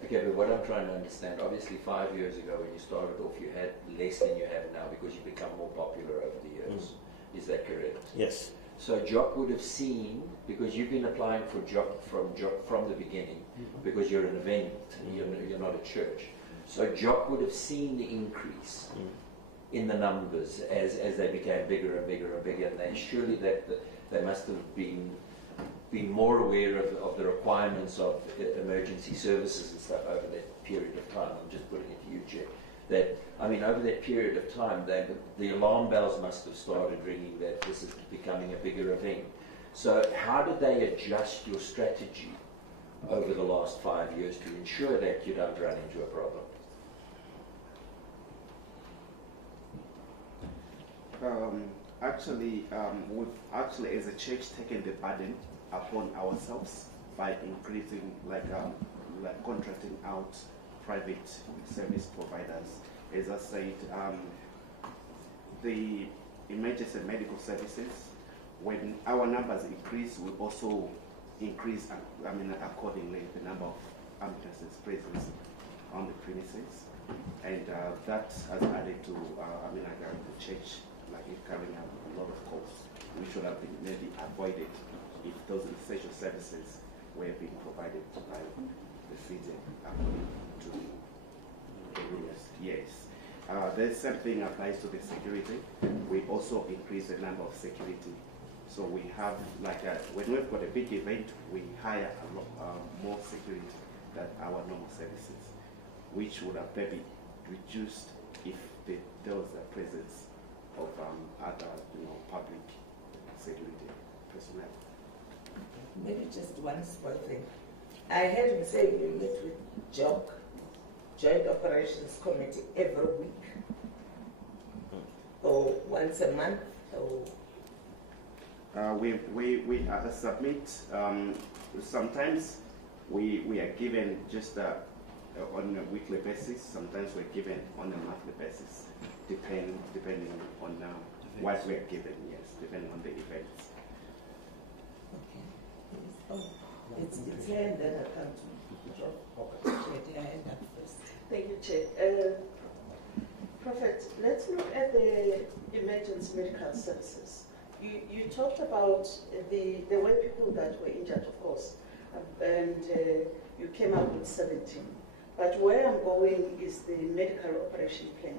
Okay, but what I'm trying to understand, obviously 5 years ago when you started off, you had less than you have now because you've become more popular over the years. Is that correct? Yes. So Jock would have seen, because you've been applying for Jock from the beginning, because you're an event, you're not a church. So Jock would have seen the increase in the numbers as they became bigger and bigger and bigger, and they must have been more aware of the requirements of emergency services and stuff over that period of time. I'm just putting it to you, Chair. That, I mean, over that period of time, the alarm bells must have started ringing that this is becoming a bigger event. So how did they adjust your strategy over the last 5 years to ensure that you don't run into a problem? We've actually, as a church, taken the burden upon ourselves by increasing, like contracting out private service providers. As I said, the emergency medical services, when our numbers increase, we also increase, accordingly, the number of ambulances present on the premises. And that has added to, the church, carrying out a lot of costs, which would have been maybe avoided if those essential services were being provided by the city according to the rules. Yes. The same thing applies to the security. We also increase the number of security. So we have, when we've got a big event, we hire a lot more security than our normal services, which would have maybe reduced if there was a presence of other, public security personnel. Maybe just one small thing. I heard him say you meet with JOC, Joint Operations Committee, every week, or once a month, or we submit. Sometimes we are given just on a weekly basis. Sometimes we're given on a monthly basis, depending on what we're given. Yes, depending on the events. okay. Oh, it's here and then I come to Jock. I end up first. Thank you, Chair. Prophet, let's look at the emergency medical services. You talked about the way people that were injured, of course, and you came up with 17. But where I'm going is the medical operation plan.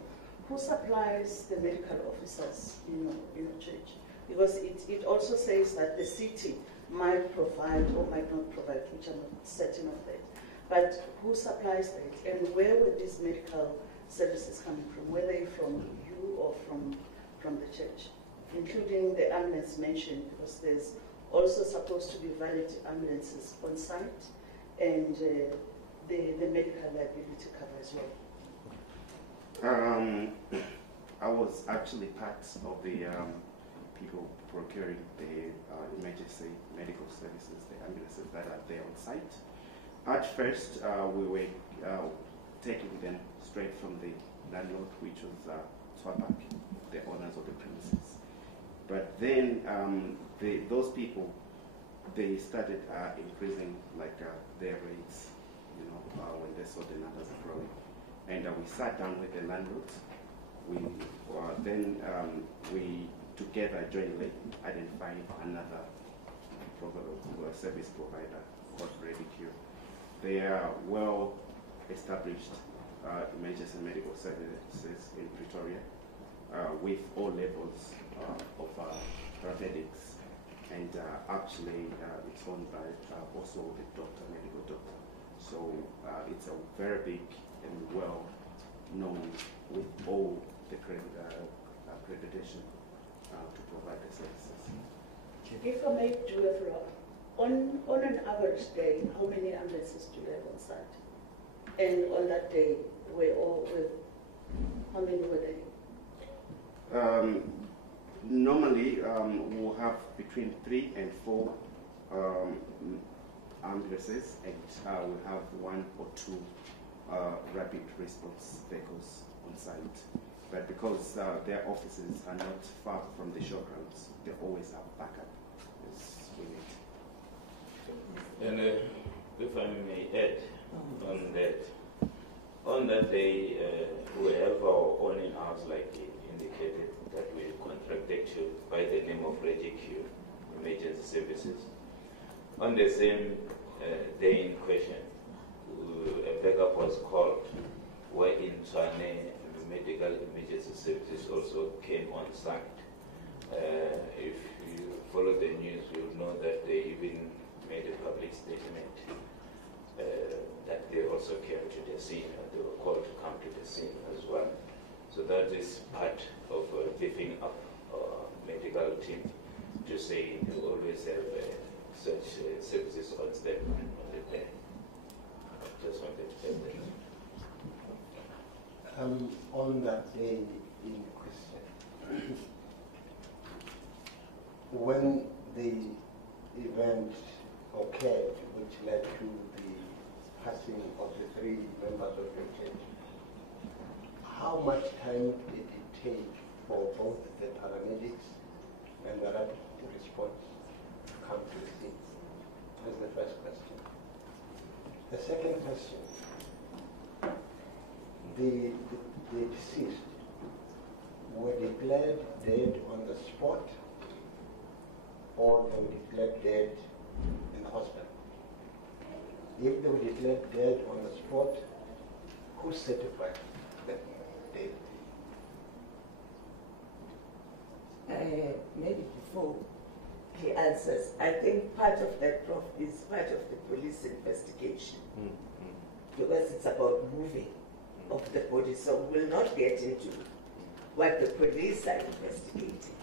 Who supplies the medical officers in a church? Because it also says that the city might provide or might not provide, which I'm not certain of that. But who supplies that? And where were these medical services coming from? Were they from you or from the church? Including the ambulance mentioned, because there's also supposed to be valid ambulances on site, and the medical liability cover as well. I was actually part of the people procuring the emergency medical services, the ambulances that are there on site. At first, we were taking them straight from the landlord, which was Swapak, the owners of the premises. But then those people, they started increasing their rates, when they saw the numbers growing. And we sat down with the landlords we together jointly identified another service provider called Redicure. They are well established emergency medical services in Pretoria with all levels of paramedics, and actually it's owned by also the medical doctor. So it's a very big and well known with all the accreditation to provide the services. If I may do a follow-up, on an average day, how many ambulances do you have on site? And on that day, how many were they? Normally, we'll have between 3 and 4 ambulances, and we'll have 1 or 2 rapid response vehicles on site. But because their offices are not far from the showgrounds, they always have backup as we need. And if I may add on that day, we have our own in-house, like he indicated, that we contracted to by the name of Redicure Emergency Services. On the same day in question, a backup was called, where in Tswane medical emergency services also came on site. If you follow the news, you'll know that they even made a public statement that they also came to the scene, and they were called to come to the scene as well. So that is part of beefing up our medical team to say they always have such services on standby on the day. Just wanted to say that. On that day in question, when the event occurred, which led to the passing of the 3 members of your church, how much time did it take for both the paramedics and the rapid response to come to the scene? That's the first question. The second question, the deceased were declared dead on the spot, or they were declared dead in the hospital? If they were declared dead on the spot, who certified that dead? Maybe before he answers, I think part of that, Prof, is part of the police investigation, because it's about moving of the body, so we'll not get into what the police are investigating.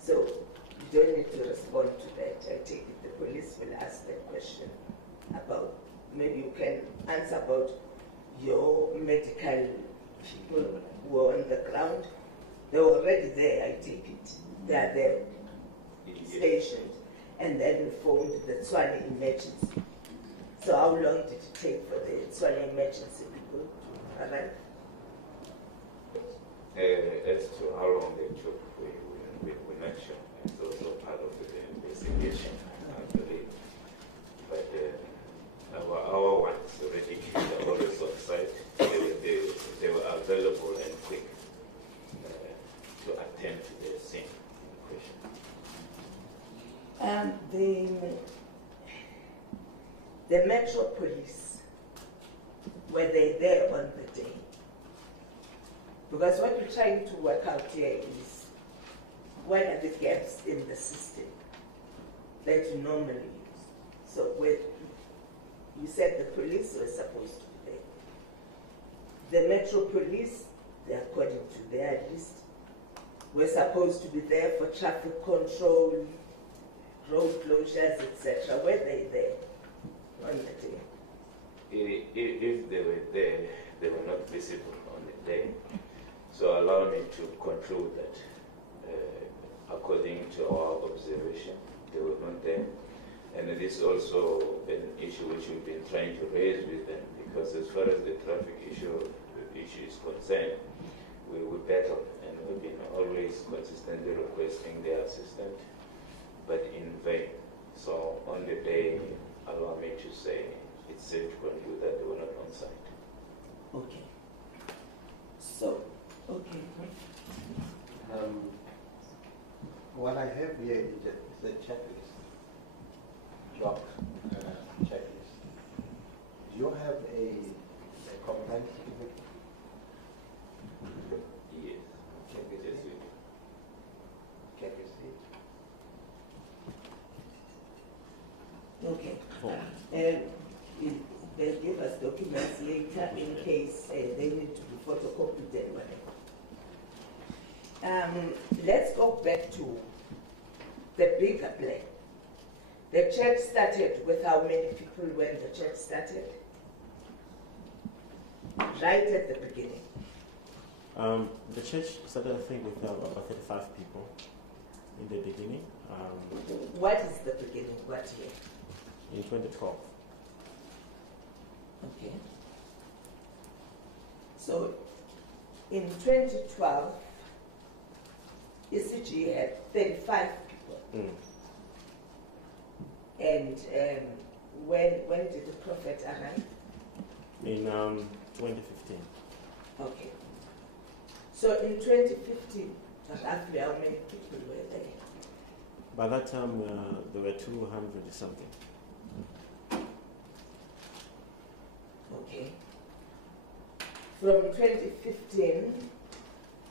So you don't need to respond to that. I take it the police will ask that question about, maybe you can answer about your medical people who are on the ground. They were already there, I take it. They are there, stationed, and then we formed the Tswane emergency. So how long did it take for the Tswane emergency people to arrive? As to how long they took, we mentioned, it's also part of the investigation, I believe. But our ones already are always on site. They were available and quick to attend to the scene in question. The Metro Police, were they there on the day? Because what we're trying to work out here is what are the gaps in the system that you normally use. So you said the police were supposed to be there. The Metro Police, according to their list, were supposed to be there for traffic control, road closures, etc. Were they there on the day? If they were there, they were not visible on the day. So allow me to conclude that according to our observation, they were not there. And it is also an issue which we've been trying to raise with them, because as far as the traffic issue is concerned, we battle, and we've been always consistently requesting their assistance, but in vain. So on the day, allow me to say it's safe to conclude that they were not on site. Okay. So, okay. here is a checklist, job checklist. Do you have a compliance certificate? Yes. Can we Yes, see? we do. Can we see? Okay. They'll give us documents later in case they need to be photocopied and whatever. Let's go back to the bigger plan. The church started with how many people when the church started? Right at the beginning. The church started, I think, with about 35 people in the beginning. What is the beginning? What year? In 2012. Okay. So in 2012, ECG had 35 people. And when did the prophet arrive? In 2015. Okay. So in 2015, roughly how many people were there? By that time, there were 200 something. Okay. From 2015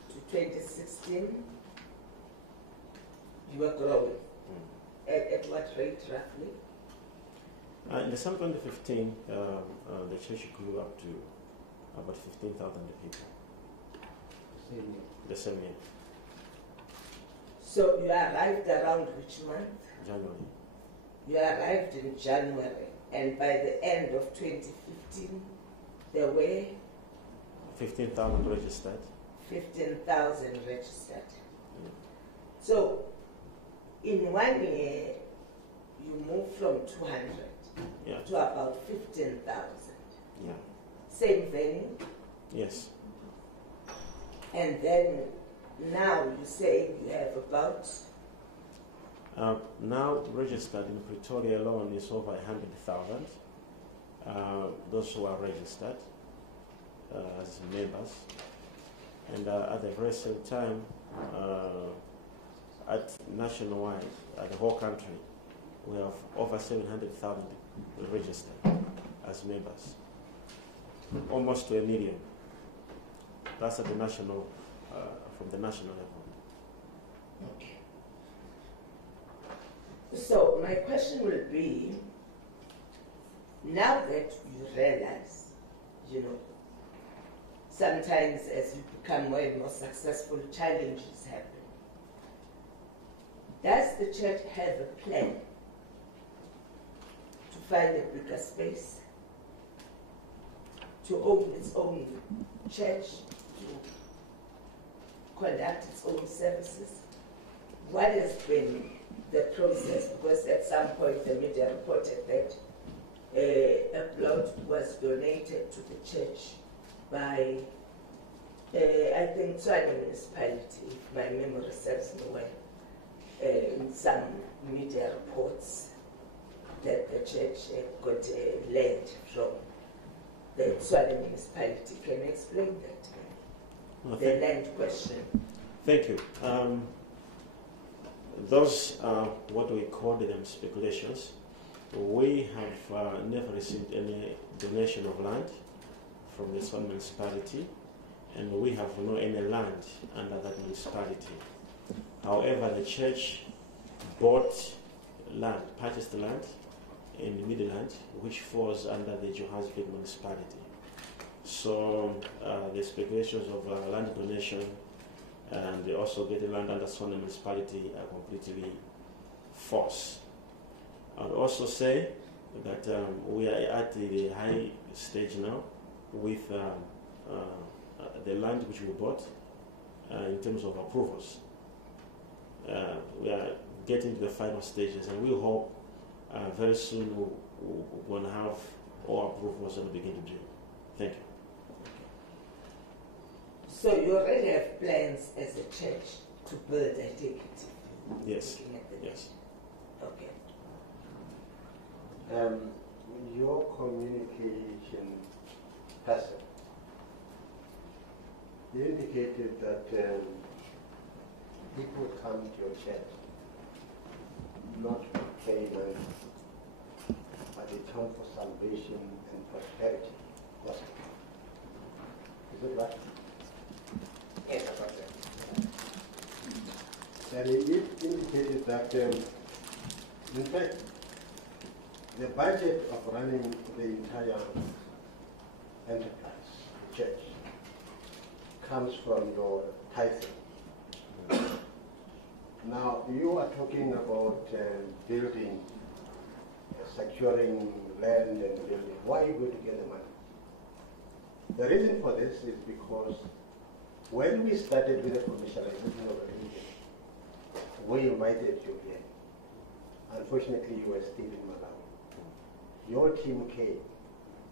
to 2016, you were growing. At what rate, roughly? In the summer 2015, the church grew up to about 15,000 people. The same year. So you arrived around which month? January. You arrived in January, and by the end of 2015, there were 15,000 registered. 15,000 registered. So in 1 year, you moved from 200 to about 15,000. Yeah. Same venue? Yes. And then now you say you have about? Now registered in Pretoria alone is over 100,000. Those who are registered as members. And at the very same time, at nationwide, at the whole country, we have over 700,000 registered as members. Almost to 1 million. That's at the national, from the national level. Okay. So my question will be, now that you realize, sometimes as you become more and more successful, challenges happen. Does the church have a plan to find a bigger space, to own its own church, to conduct its own services? What has been the process? Because at some point the media reported that a plot was donated to the church by, I think, Tshwane municipality, if my memory serves me well, in some media reports that the church got land from the Tshwane municipality. Can you explain that? The land question. Thank you. Those are what we call them speculations. We have never received any donation of land from the Tshwane municipality, and we have no any land under that municipality. However, the church bought land, purchased land in Midland, which falls under the Johannesburg municipality. So the speculations of land donation and they also getting land under Tshwane municipality are completely false. I would also say that we are at the high stage now with the land which we bought in terms of approvals. We are getting to the final stages, and we hope very soon we're going to have all approvals and begin to do. Thank you. So you already have plans as a church to build a ticket? Yes. Yes. Okay. Your communication person, you indicated that people come to your church not for payment, but a time for salvation and prosperity. Yes. Is it right? Yes, I got that. And it indicated that, in fact, the budget of running the entire enterprise, the church, comes from your tithing. Now, you are talking about building, securing land and building. Why are you going to get the money? The reason for this is because when we started with the commercialization of religion, we invited you here. Unfortunately, you were still in Malawi. Your team came.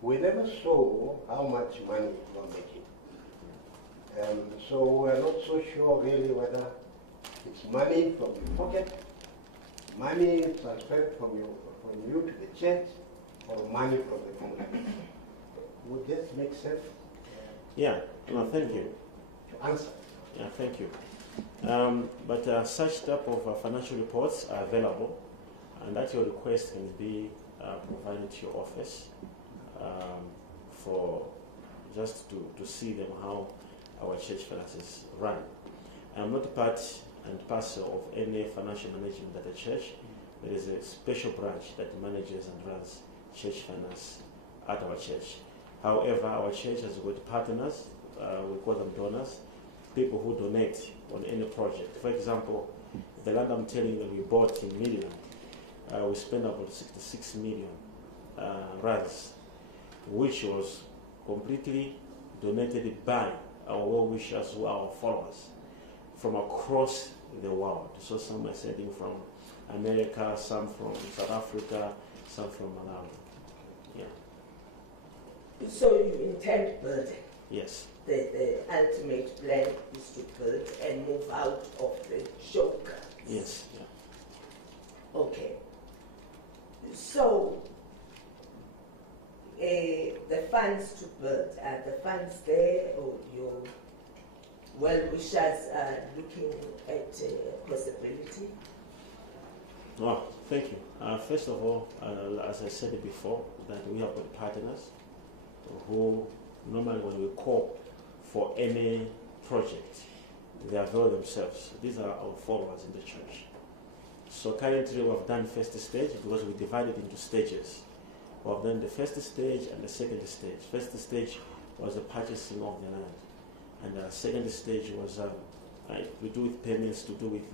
We never saw how much money you were making. So we're not so sure really whether it's money from your pocket, money transferred from you to the church, or money from the community. Would this make sense? Yeah, no, thank you. To answer. Yeah, thank you. But such type of financial reports are available, and that your request can be provided to your office for just to see them how our church finances run. I'm not part and parcel of any financial management at the church. There is a special branch that manages and runs church finance at our church. However, our church has got partners, we call them donors, people who donate on any project. For example, the land I'm telling you that we bought in Milan, we spent about 66 million rands, which was completely donated by our well-wishers who are our followers from across the world. So some are sending from America, some from South Africa, some from Malawi. Yeah. So you intend building? Yes. The ultimate plan is to build and move out of the showgrounds? Yes. Yeah. Okay. So the funds to build, are the funds there, or your well-wishers are looking at possibility? Oh, thank you. First of all, as I said before, that we have got partners who normally when we call for any project, they avail themselves. These are our followers in the church. So currently we have done first stage because we divided into stages. We have done the first stage and the second stage. First stage was the purchasing of the land. And the second stage was we do with payments to do with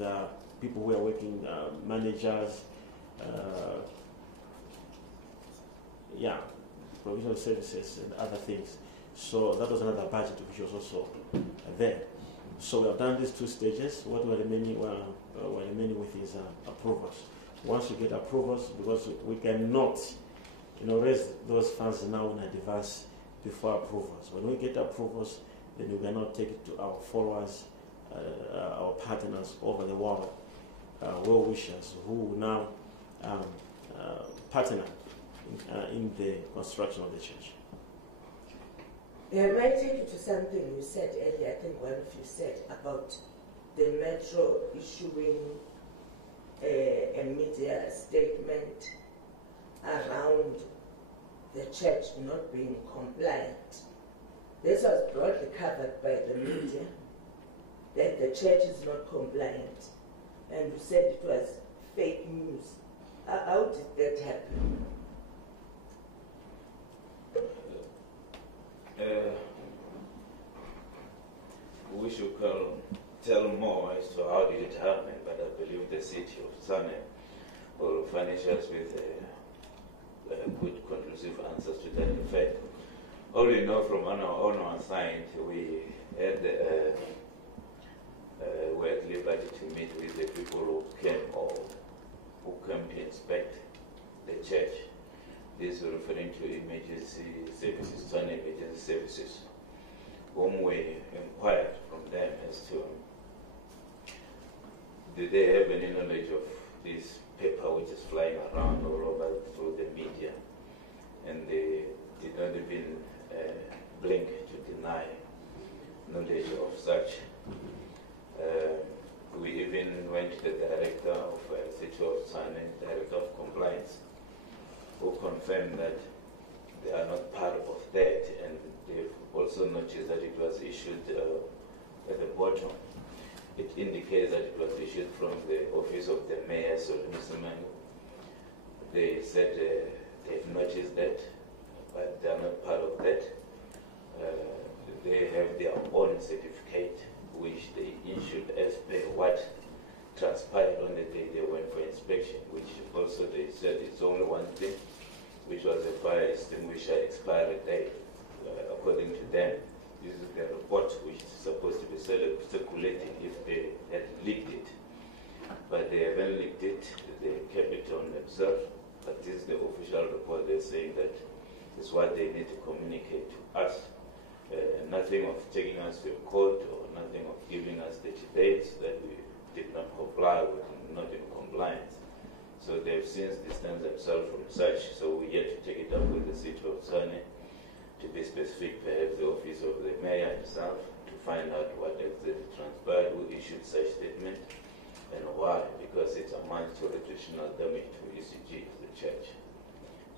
people who are working, managers, provisional services and other things. So that was another budget which was also there. So we have done these two stages. What we're remaining with is approvals. Once we get approvals, because we cannot, raise those funds now in advance before approvals. When we get approvals, then we cannot take it to our followers, our partners over the world, well-wishers who now partner in the construction of the church. I might take you to something you said earlier. I think one of you said about the Metro issuing a media statement around the church not being compliant. This was broadly covered by the media, that the church is not compliant. And you said it was fake news. How did that happen? We should tell more as to how did it happen, but I believe the city of Sane will furnish us with good conclusive answers to that effect. All we know from on our side, we had we at liberty to meet with the people who came to inspect the church. This is referring to emergency services, Sane emergency services, whom we inquired from them as to did they have any knowledge of this paper which is flying around all over through the media, and they did not even blink to deny knowledge of such. We even went to the director of City of Sane confirmed that they are not part of that, and they've also noticed that it was issued at the bottom. It indicates that it was issued from the office of the mayor, so Mr. Mango. They said they've noticed that, but they are not part of that. They have their own certificate, which they issued as per what transpired on the day they went for inspection, which also they said it's only one thing, which was a fire extinguisher expiry date. According to them, this is the report which is supposed to be circulating if they had leaked it. But they haven't leaked it, they kept it on themselves. But this is the official report. They're saying that it's what they need to communicate to us. Nothing of taking us to court or nothing of giving us 30 days that we did not comply with, not in compliance. So they've since distanced themselves from such. So we yet to take it up with the city of Tswane, to be specific, perhaps the office of the mayor himself, to find out what exactly transpired, who issued such statement, and why. Because it amounts to reputational damage to ECG, the church.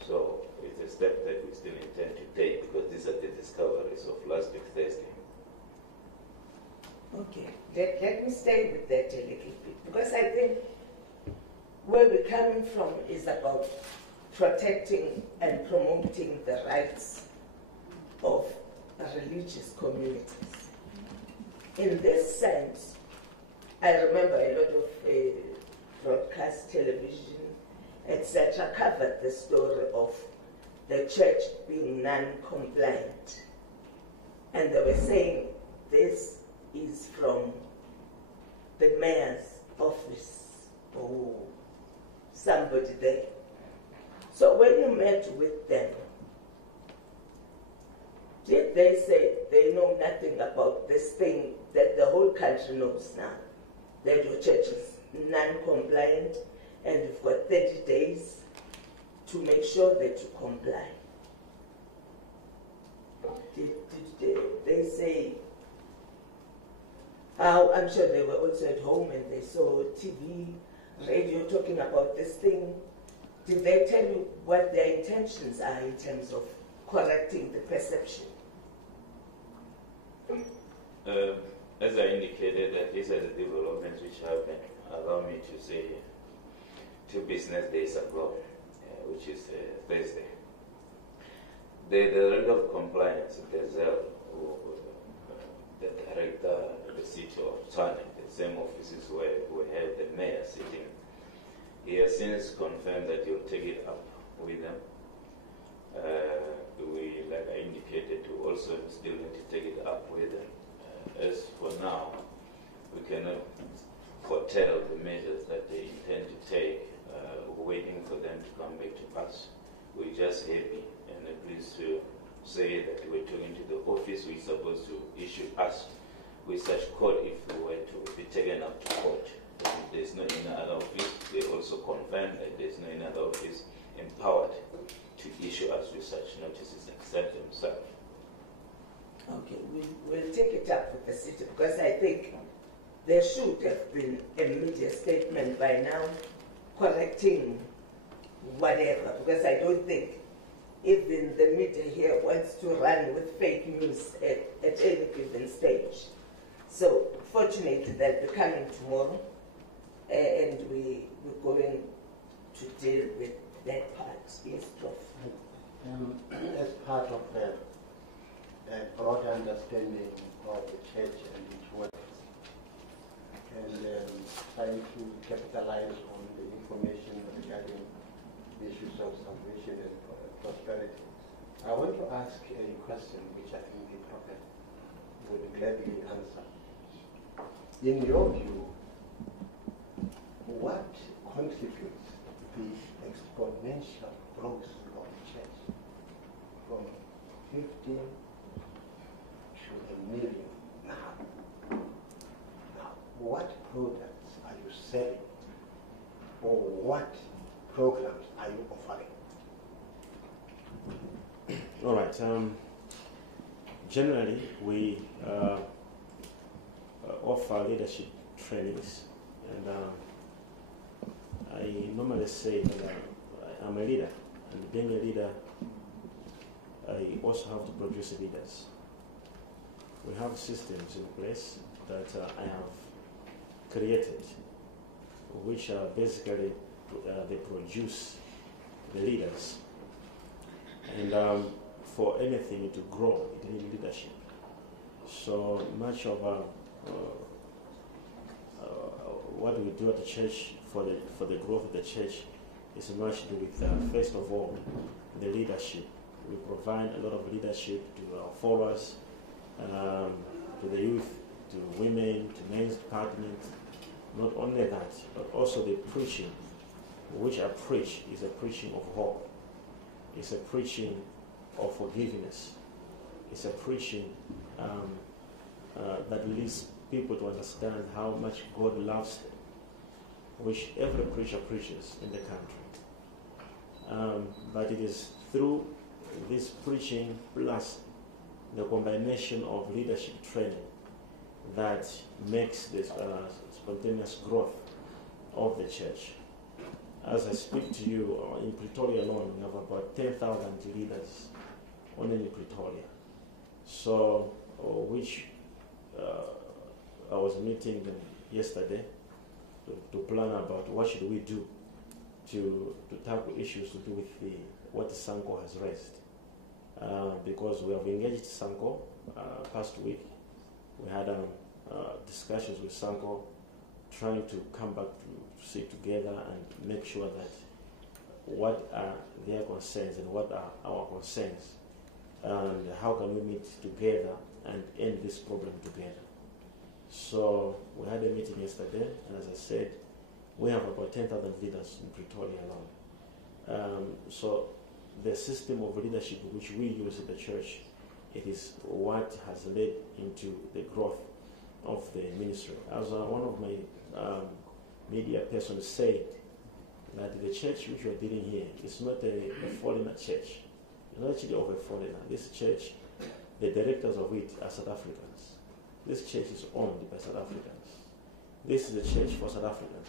So it's a step that we still intend to take, because these are the discoveries of last week Thursday. Okay, let me stay with that a little bit, because I think where we're coming from is about protecting and promoting the rights of religious communities. In this sense, I remember a lot of broadcast television, etc., covered the story of the church being non-compliant. And they were saying this is from the mayor's office or somebody there. So when you met with them, did they say they know nothing about this thing that the whole country knows now, that your church is non-compliant and you've got 30 days to make sure that you comply? Did they say, I'm sure they were also at home and they saw TV, radio talking about this thing. Did they tell you what their intentions are in terms of correcting the perception? As I indicated, that these are the developments which happened. Allow me to say 2 business days ago, which is Thursday. The director of compliance, Gazelle, the director of the city of Tswane, the same offices where we have the mayor sitting, he has since confirmed that he'll take it up with them. We, like I indicated, we also still need to take it up with them. As for now, we cannot foretell the measures that they intend to take. We're waiting for them to come back to us. We're just happy and pleased to say that we're talking to the office which is supposed to issue us with such court if we were to be taken up to court. If there's no any other office, they also confirm that there's no any other office empowered to issue us with such notices except themselves. Okay, we'll take it up with the city, because I think there should have been a media statement by now correcting whatever, because I don't think even the media here wants to run with fake news at any given stage. So fortunately they'll be coming tomorrow, and we're going to deal with that part. Yes, Prof. As part of a broader understanding of the church and its work, and trying to capitalize on the information regarding the issues of salvation and prosperity, I want to ask a question which I think the Prophet would gladly answer. In your view, what contributes the exponential growth of the church from 15 to 1 million now? Now, what products are you selling, or what programs are you offering? All right. Generally, we offer leadership trainings, and I normally say that I'm a leader, And being a leader, I also have to produce leaders. We have systems in place that I have created, which are basically they produce the leaders. And for anything to grow, it needs leadership. So much of what we do at the church for the growth of the church is much to do with, first of all, the leadership. We provide a lot of leadership to our followers, to the youth, to women, to men's department. Not only that, but also the preaching, which I preach is a preaching of hope. It's a preaching of forgiveness. It's a preaching that leads people to understand how much God loves them, which every preacher preaches in the country. But it is through this preaching plus the combination of leadership training that makes this spontaneous growth of the church. As I speak to you, in Pretoria alone, we have about 10,000 leaders only in Pretoria. So, which I was meeting them yesterday to plan about what should we do to tackle issues to do with what Sanko has raised. Because we have engaged Sanko past week. We had discussions with Sanko, trying to come back to sit together and make sure that what are their concerns and what are our concerns, and how can we meet together and end this problem together. So we had a meeting yesterday, and as I said, we have about 10,000 leaders in Pretoria alone. So the system of leadership which we use in the church, it is what has led into the growth of the ministry. As one of my media persons said, that the church which we are dealing here is not a foreigner church. It's not actually of a foreigner. This church, the directors of it are South Africans. This church is owned by South Africans. This is a church for South Africans.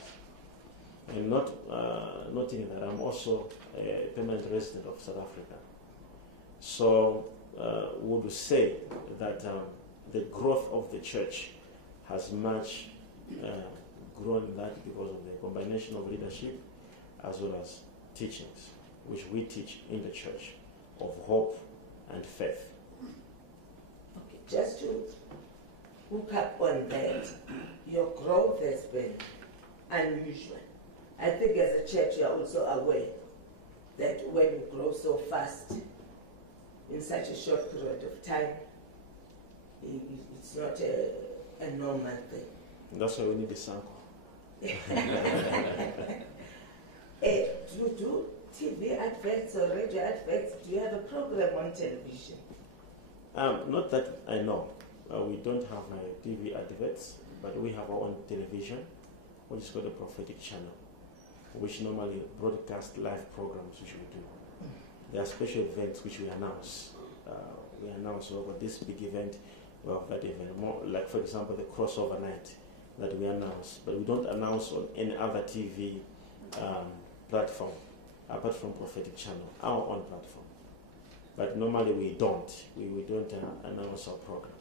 And noting that I'm also a permanent resident of South Africa. So would say that the growth of the church has much grown that because of the combination of leadership as well as teachings, which we teach in the church, of hope and faith. Okay, just to hook up on that, your growth has been unusual. I think as a church you are also aware that when you grow so fast in such a short period of time, it's not a normal thing. That's why we need the sample. Do you do TV adverts or radio adverts? Do you have a program on television? Not that I know. We don't have TV adverts, but we have our own television, which is called a prophetic channel, which normally broadcast live programs which we do. There are special events which we announce. We announce about this big event, we have that event. More like, for example, the crossover night that we announce, but we don't announce on any other TV platform apart from prophetic channel, our own platform. But normally we don't. We don't announce our programs.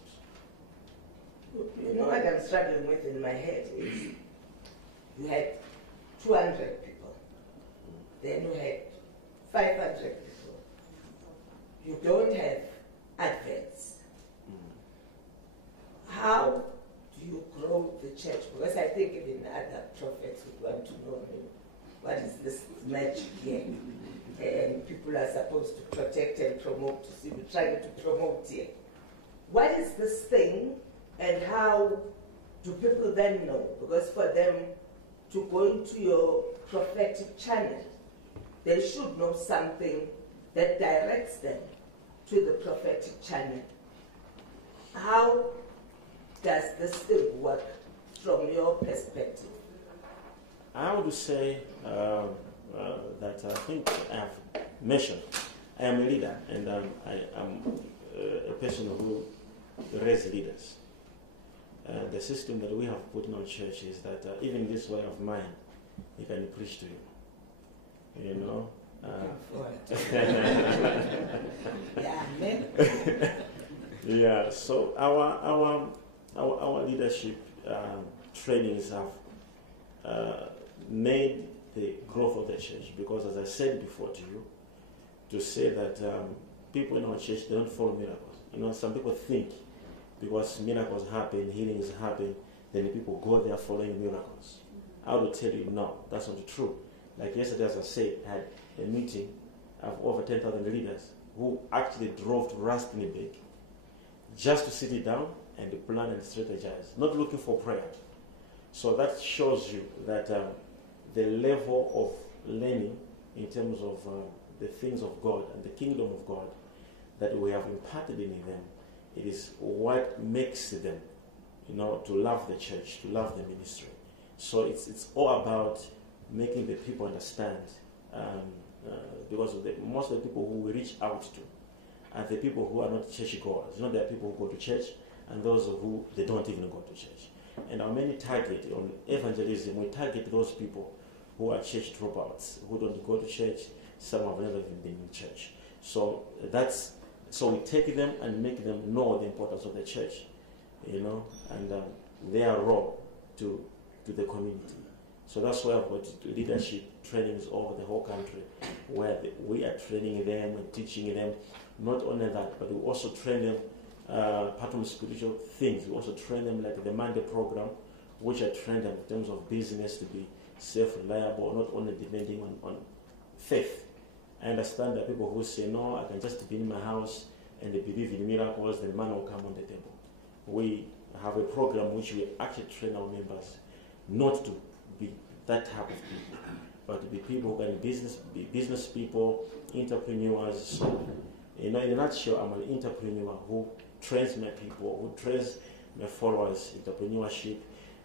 You know what I'm struggling with in my head is you had 200 people, then you had 500 people. You don't have adverts. How do you grow the church? Because I think even other prophets would want to know what is this magic here. And people are supposed to protect and promote, to see, we're trying to promote here. What is this thing and how do people then know? Because for them to go into your prophetic channel, they should know something that directs them to the prophetic channel. How does this thing work from your perspective? I would say that I think I have mentioned I am a leader, and I am a person who raises leaders. The system that we have put in our church is that even this way of mine, he can preach to you. You know, Yeah, so our leadership trainings have made the growth of the church, because as I said before to you, to say that people in our church, they don't follow miracles. You know, some people think because miracles happen, healings happen, then the people go there following miracles. I would tell you, no, that's not true. Like yesterday, as I said, I had a meeting of over 10,000 leaders who actually drove to Rustenburg just to sit it down and plan and strategize, not looking for prayer. So that shows you that the level of learning in terms of the things of God and the kingdom of God that we have imparted in them, it is what makes them, to love the church, to love the ministry. So it's all about making the people understand, because most of the people who we reach out to are the people who are not church goers. There are people who go to church and those who they don't even go to church. And our main target on evangelism, we target those people who are church dropouts, who don't go to church, some have never even been in church. So we take them and make them know the importance of the church, and their role to the community. So that's why I've got leadership trainings over the whole country, where we are training them and teaching them. Not only that, but we also train them part of spiritual things. We also train them like the Monday program, which I train them in terms of business to be self-reliable, not only depending on faith. I understand that people who say, no, I can just be in my house and they believe in miracles, then money will come on the table. We have a program which we actually train our members not to be that type of people, but to be people who can be business people, entrepreneurs. So, in a nutshell, I'm an entrepreneur who trains my people, who trains my followers, entrepreneurship.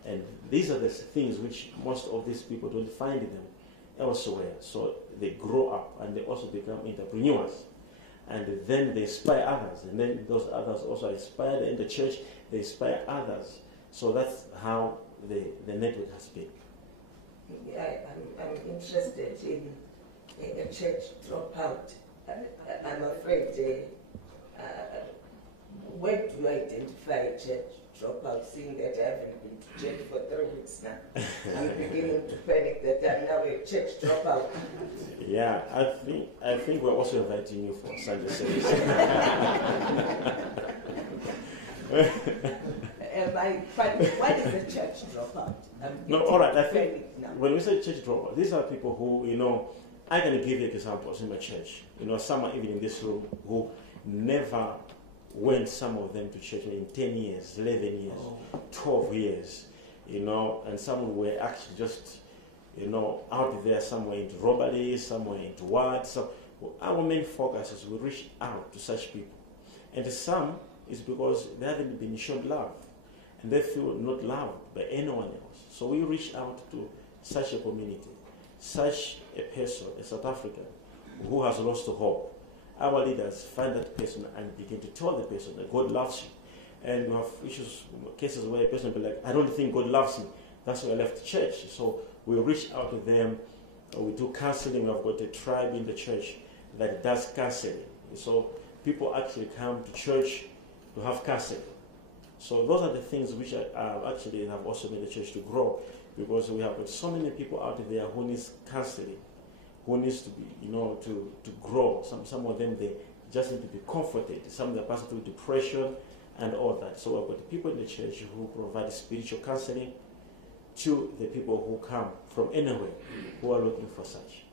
And these are the things which most of these people don't find them elsewhere. So they grow up and they also become entrepreneurs. And then they inspire others. And then those others also inspire in the church, they inspire others. So that's how the network has been. I'm interested in a church dropout. I'm afraid, where do you identify a church dropout, seeing that I haven't been to church for 3 weeks now? I'm beginning to panic that I'm now a church dropout. Yeah, I think we're also inviting you for Sunday service. What is a church dropout? No, all right. I think when we say church dropout, these are people who, I can give you examples in my church. Some are even in this room who never went, some of them, to church in 10 years, 11 years, 12 years, and some were actually just, out there somewhere into robbery, somewhere into what. So our main focus is we reach out to such people. And some is because they haven't been shown love and they feel not loved by anyone else. So we reach out to such a community, such a person, a South African, who has lost hope. Our leaders find that person and begin to tell the person that God loves you. And we have cases where a person will be like, I don't think God loves me. That's why I left the church. So we reach out to them. We do counseling. We've got a tribe in the church that does counseling. So people actually come to church to have counseling. So those are the things which actually have also made the church to grow, because we have got so many people out there who needs counseling, who needs to be, to grow. Some of them, they just need to be comforted. Some of them pass through depression and all that. So we've got the people in the church who provide spiritual counseling to the people who come from anywhere who are looking for such.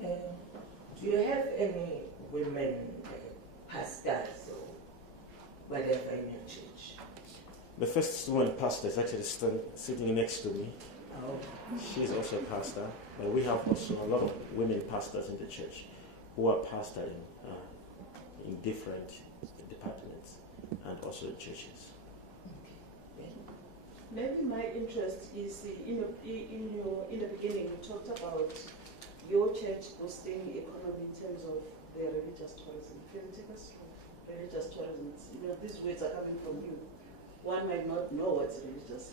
Do you have any women pastors or whatever in your church? The first woman pastor is actually sitting next to me. Oh. She's also a pastor. But we have also a lot of women pastors in the church who are pastoring in different departments and also churches. Maybe my interest is in the beginning you talked about your church boosting the economy in terms of the religious tourism. Can you take us through religious tourism? These words are coming from you. One might not know what's religious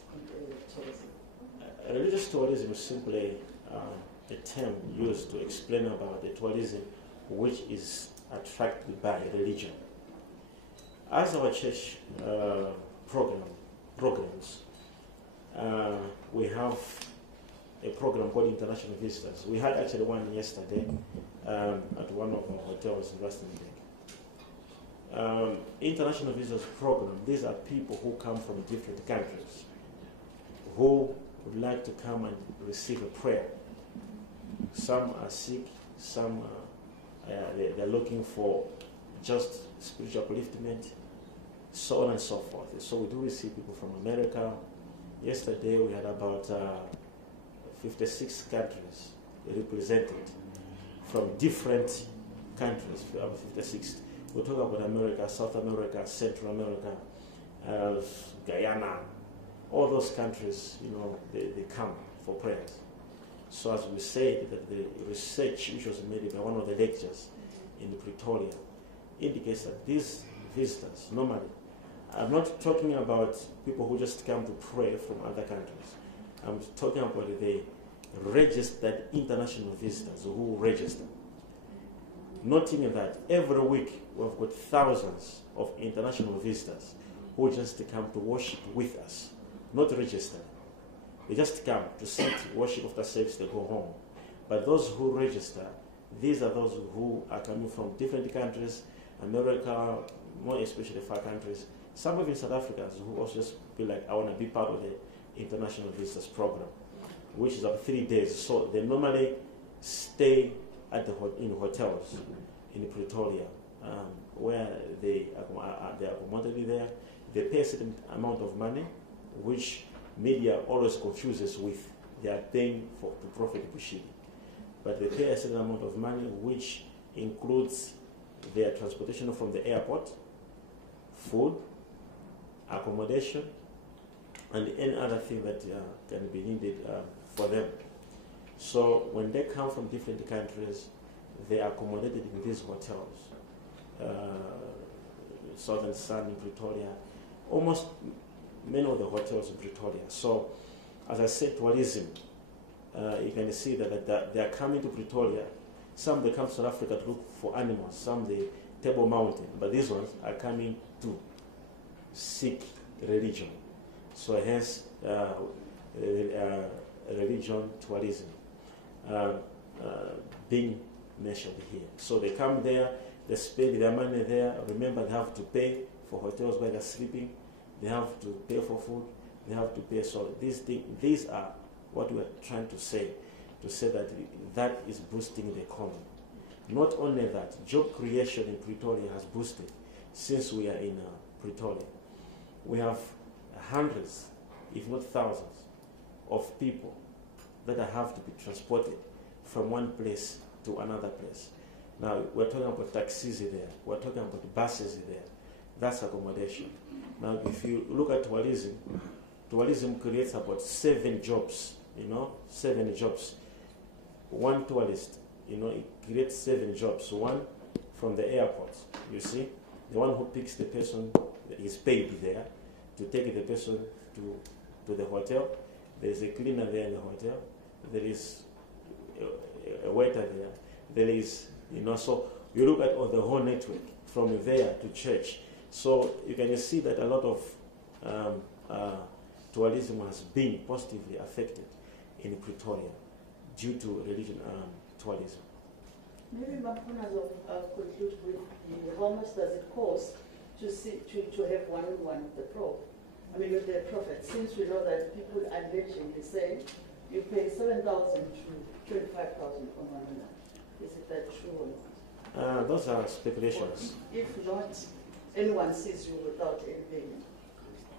tourism. Religious tourism is simply a term used to explain about the tourism which is attracted by religion. As our church programs, we have a program called International Visitors. We had actually one yesterday at one of our hotels in Rustenburg. International Visitors Program, these are people who come from different countries who would like to come and receive a prayer. Some are sick, some they're looking for just spiritual upliftment, so on and so forth. So we do receive people from America. Yesterday we had about 56 countries represented from different countries, 56. We talk about America, South America, Central America, Guyana, all those countries, they come for prayers. So as we said, that the research which was made by one of the lecturers in Pretoria indicates that these visitors, normally, I'm not talking about people who just come to pray from other countries. I'm talking about the registered international visitors who register. Noting that every week we've got thousands of international visitors who just come to worship with us, not registered. They just come to sit, worship after service, they go home. But those who register, these are those who are coming from different countries, America, more especially far countries, some even South Africans who also just feel like, I want to be part of the International Visitors Program, which is up 3 days. So they normally stay at in hotels in Pretoria, where they are accommodated there. They pay a certain amount of money, which media always confuses with they are paying to Prophet Bushiri. But they pay a certain amount of money, which includes their transportation from the airport, food, accommodation, and any other thing that can be needed for them. So when they come from different countries, they are accommodated in these hotels. Southern Sun in Pretoria, almost many of the hotels in Pretoria. So, as I said, tourism, you can see that they are coming to Pretoria. Some they come to South Africa to look for animals, some they Table Mountain, but these ones are coming to seek religion. So hence, religion tourism being mentioned here. So they come there, they spend their money there. Remember, they have to pay for hotels where they're sleeping. They have to pay for food. They have to pay. So these are what we are trying to say that is boosting the economy. Not only that, job creation in Pretoria has boosted since we are in Pretoria. We have hundreds, if not thousands, of people that have to be transported from one place to another place. Now, we're talking about taxis there. We're talking about buses there. That's accommodation. Now, if you look at tourism creates about 7 jobs, 7 jobs. One tourist, it creates 7 jobs. One from the airport, you see. The one who picks the person is paid there to take the person to the hotel. There's a cleaner there in the hotel. There is a waiter there. There is, so you look at the whole network from there to church. So you can see that a lot of tourism has been positively affected in Pretoria due to religion tourism. Maybe Mapunas will conclude with how much does it cost to have one-on-one with with the prophet, since we know that people allegedly say you pay 7,000 to 25,000 on one another. Is it that true or not? Those are speculations. If not, anyone sees you without any payment.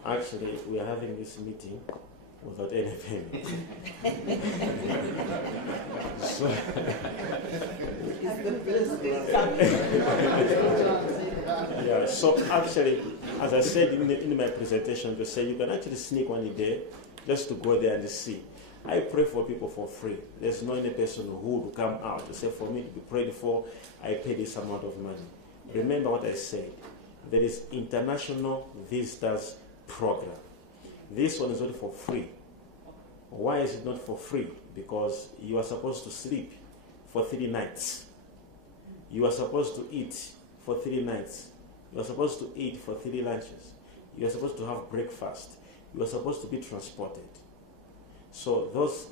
Actually, we are having this meeting without any payment. So, yeah, so actually, as I said in my presentation, to say you can actually sneak one day just to go there and see. I pray for people for free. There's no any person who would come out to say, for me to be prayed for, I pay this amount of money. Remember what I said. There is International Visitors Program. This one is only for free. Why is it not for free? Because you are supposed to sleep for 3 nights. You are supposed to eat for 3 nights. You are supposed to eat for 3 lunches. You are supposed to have breakfast. You are supposed to be transported. So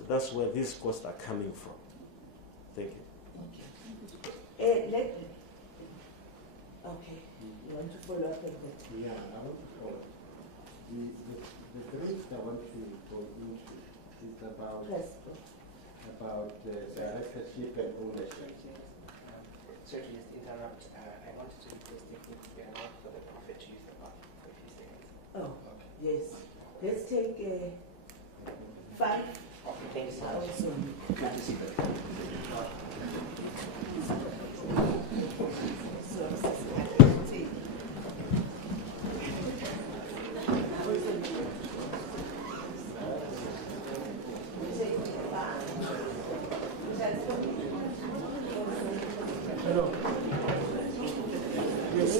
that's where these costs are coming from. Thank you. Okay. You want to follow up on that? Yeah, I want to follow. The things I want to go into is about directorship and ownership. Sorry to just interrupt. I wanted to request if we could be allowed for the prophet to use the bathroom for a few seconds. Oh, yes. Let's take 5. Okay, thank you so much. Awesome. Good to see you. Hello. Yes.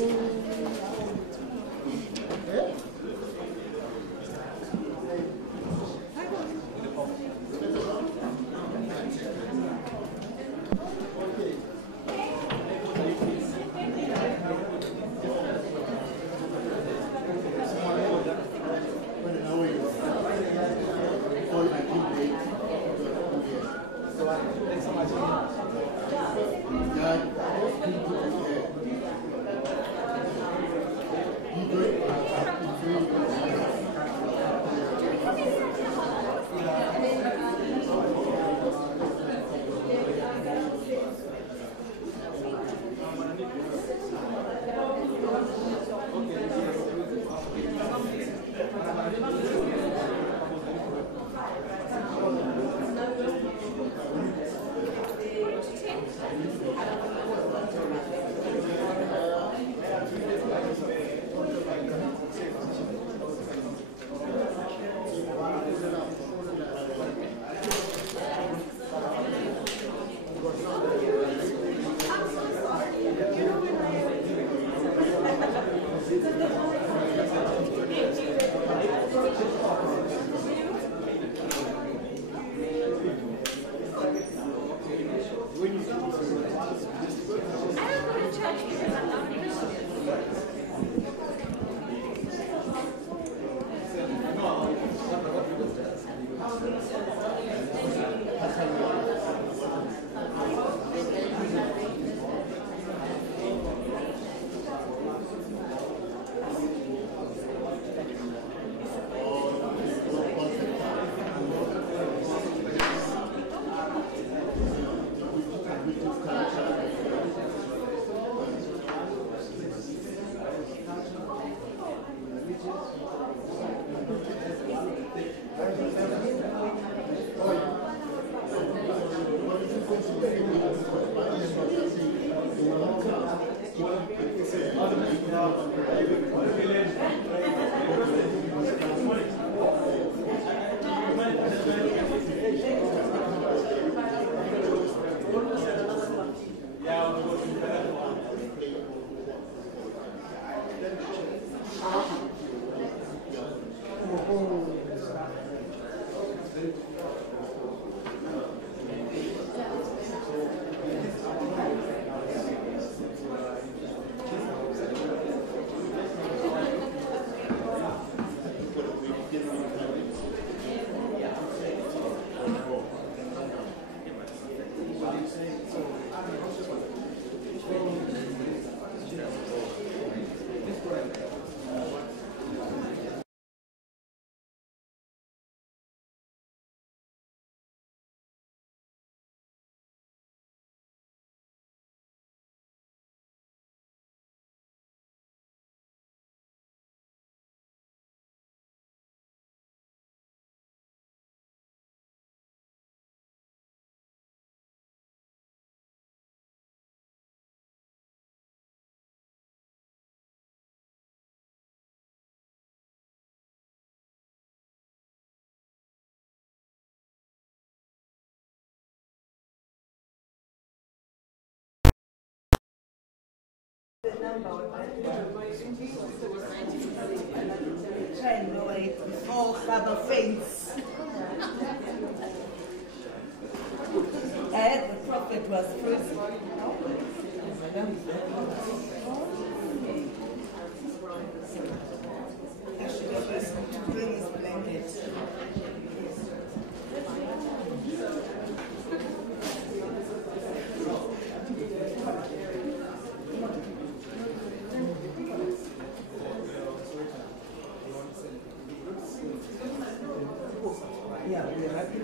Try and lower it before Father faints. was freezing. I should have asked him to bring his blanket. Yeah, we are happy.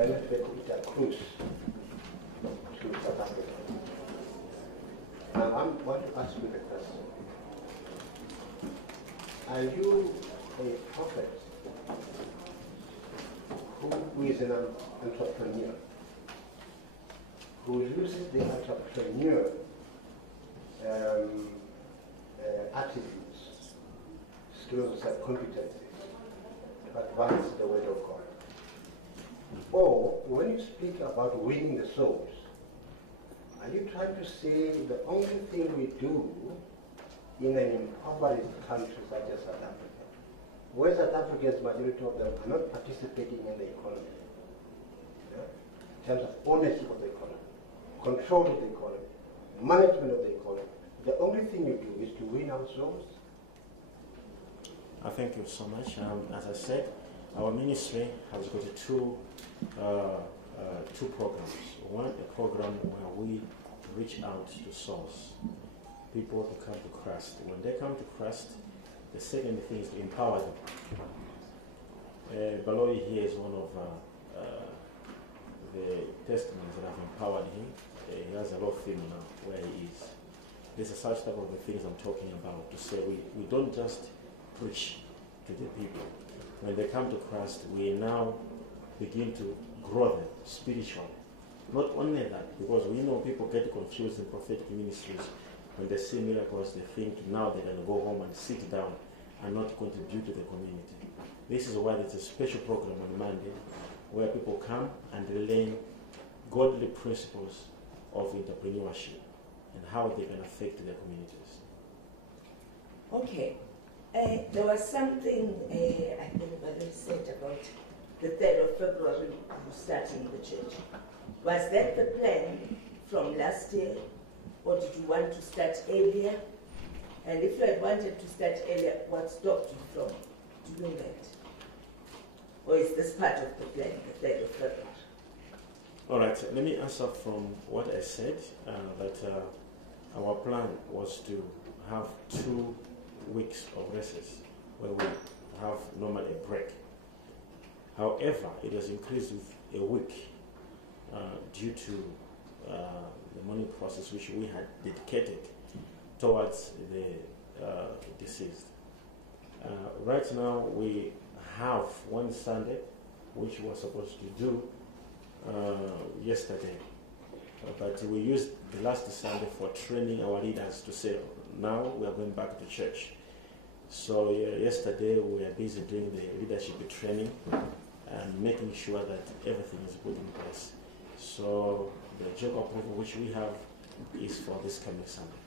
benefit it accrues to South Africa. Now, I want to ask you the question. Are you a prophet who is an entrepreneur, who uses the entrepreneur attributes, skills, and competencies to advance the word of God? Or when you speak about winning the souls, are you trying to say the only thing we do in an impoverished country such as South Africa, where South Africans, majority of them, are not participating in the economy, in terms of ownership of the economy, control of the economy, management of the economy, the only thing you do is to win our souls? I thank you so much. As I said, our ministry has got two programs. One, a program where we reach out to souls, people to come to Christ. When they come to Christ, the second thing is to empower them. Baloi here is one of the testimonies that have empowered him. He has a lot of fame now where he is. These are such type of the things I'm talking about, to say we don't just preach to the people. When they come to Christ, we now begin to grow them spiritually. Not only that, because we know people get confused in prophetic ministries. When they see miracles, they think now they can go home and sit down and not contribute to the community. This is why there's a special program on Monday where people come and learn godly principles of entrepreneurship and how they can affect their communities. Okay. There was something I think Valerie said about the 3rd of February starting the church. Was that the plan from last year, or did you want to start earlier? And if you had wanted to start earlier, what stopped you from doing that? Or is this part of the plan, the 3rd of February? All right, let me answer from what I said, that our plan was to have 2 weeks of recess where we have normally a break. However, it has increased with a week due to the money process which we had dedicated towards the deceased. Right now we have one Sunday which we were supposed to do yesterday, but we used the last Sunday for training our leaders to say now we are going back to church. So yesterday we were busy doing the leadership training and making sure that everything is put in place. So the job approval which we have is for this coming Sunday.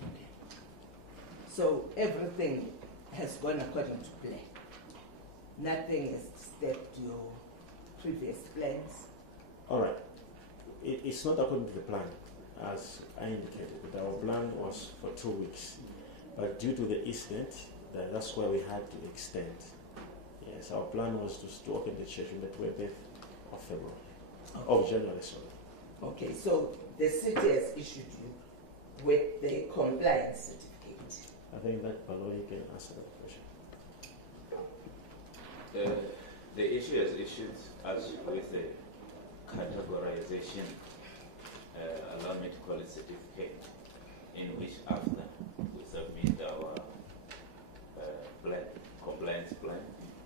Okay. So everything has gone according to plan. Nothing has disturbed your previous plans. All right. It's not according to the plan, as I indicated. But our plan was for 2 weeks. But due to the incident, that's why we had to extend. Yes, our plan was to open the church on the 20th of February. Okay. Of January, sorry. Okay, so the city has issued you with the compliance certificate. I think that Baloi can answer that question. The issue has issued us with a categorization, allow me to call it certificate, in which after we submit our plan, compliance plan,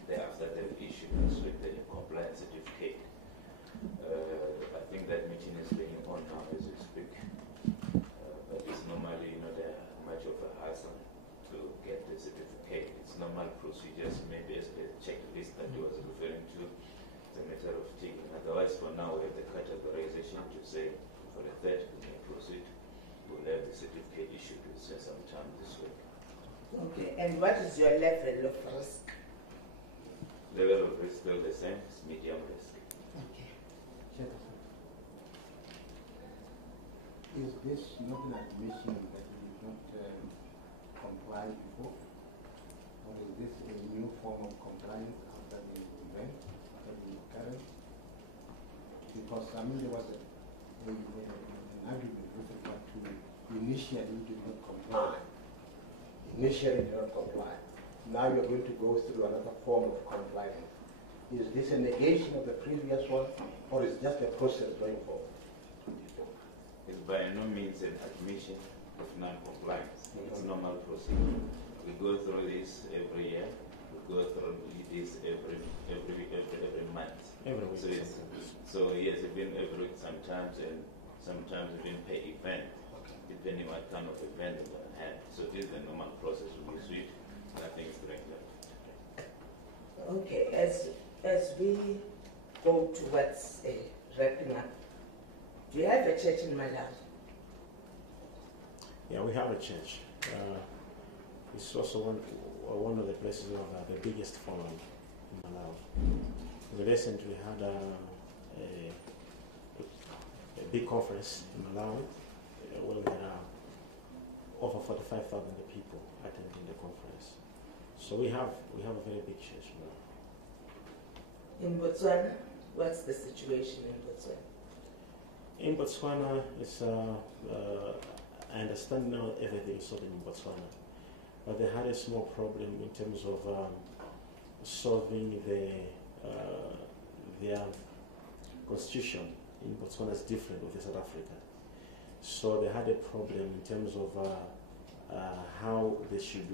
thereafter they've issued us with the compliance certificate. I think that meeting is going on now as we speak, but it's normally not much of a hassle to get the certificate. It's normal procedures, maybe as the checklist that he was referring to. It's a matter of ticking. Otherwise, for now, we have the categorization to say for the 3rd we may proceed. We'll have the certificate issued sometime this week. Okay, and what is your level of risk? Level of risk still the same, it's medium risk. Okay. Is this not an admission that you did not comply before? Or is this a new form of compliance after the event, after the occurrence? Because I mean there was an argument with regard to initially you did not comply. Initially you did not comply. Now you're going to go through another form of compliance. Is this a negation of the previous one, or is just a process going forward? It's by no means an admission of non-compliance. It's normal procedure. We go through this every year. We go through this every month. Every week. So, so yes, even every week sometimes, and sometimes even per event, depending what kind of event we have. So this is the normal process. We switch. Nothing is regular. Okay, as we go towards wrapping up, do you have a church in Malawi? Yeah, we have a church. It's also one of the places we have the biggest forum in Malawi. Recently we had a big conference in Malawi where there are over 45,000 people attending the conference. So we have a very big church now. In Botswana, what's the situation in Botswana? In Botswana, it's I understand now everything is sorted in Botswana, but they had a small problem in terms of solving their constitution in Botswana is different with South Africa. So they had a problem in terms of how they should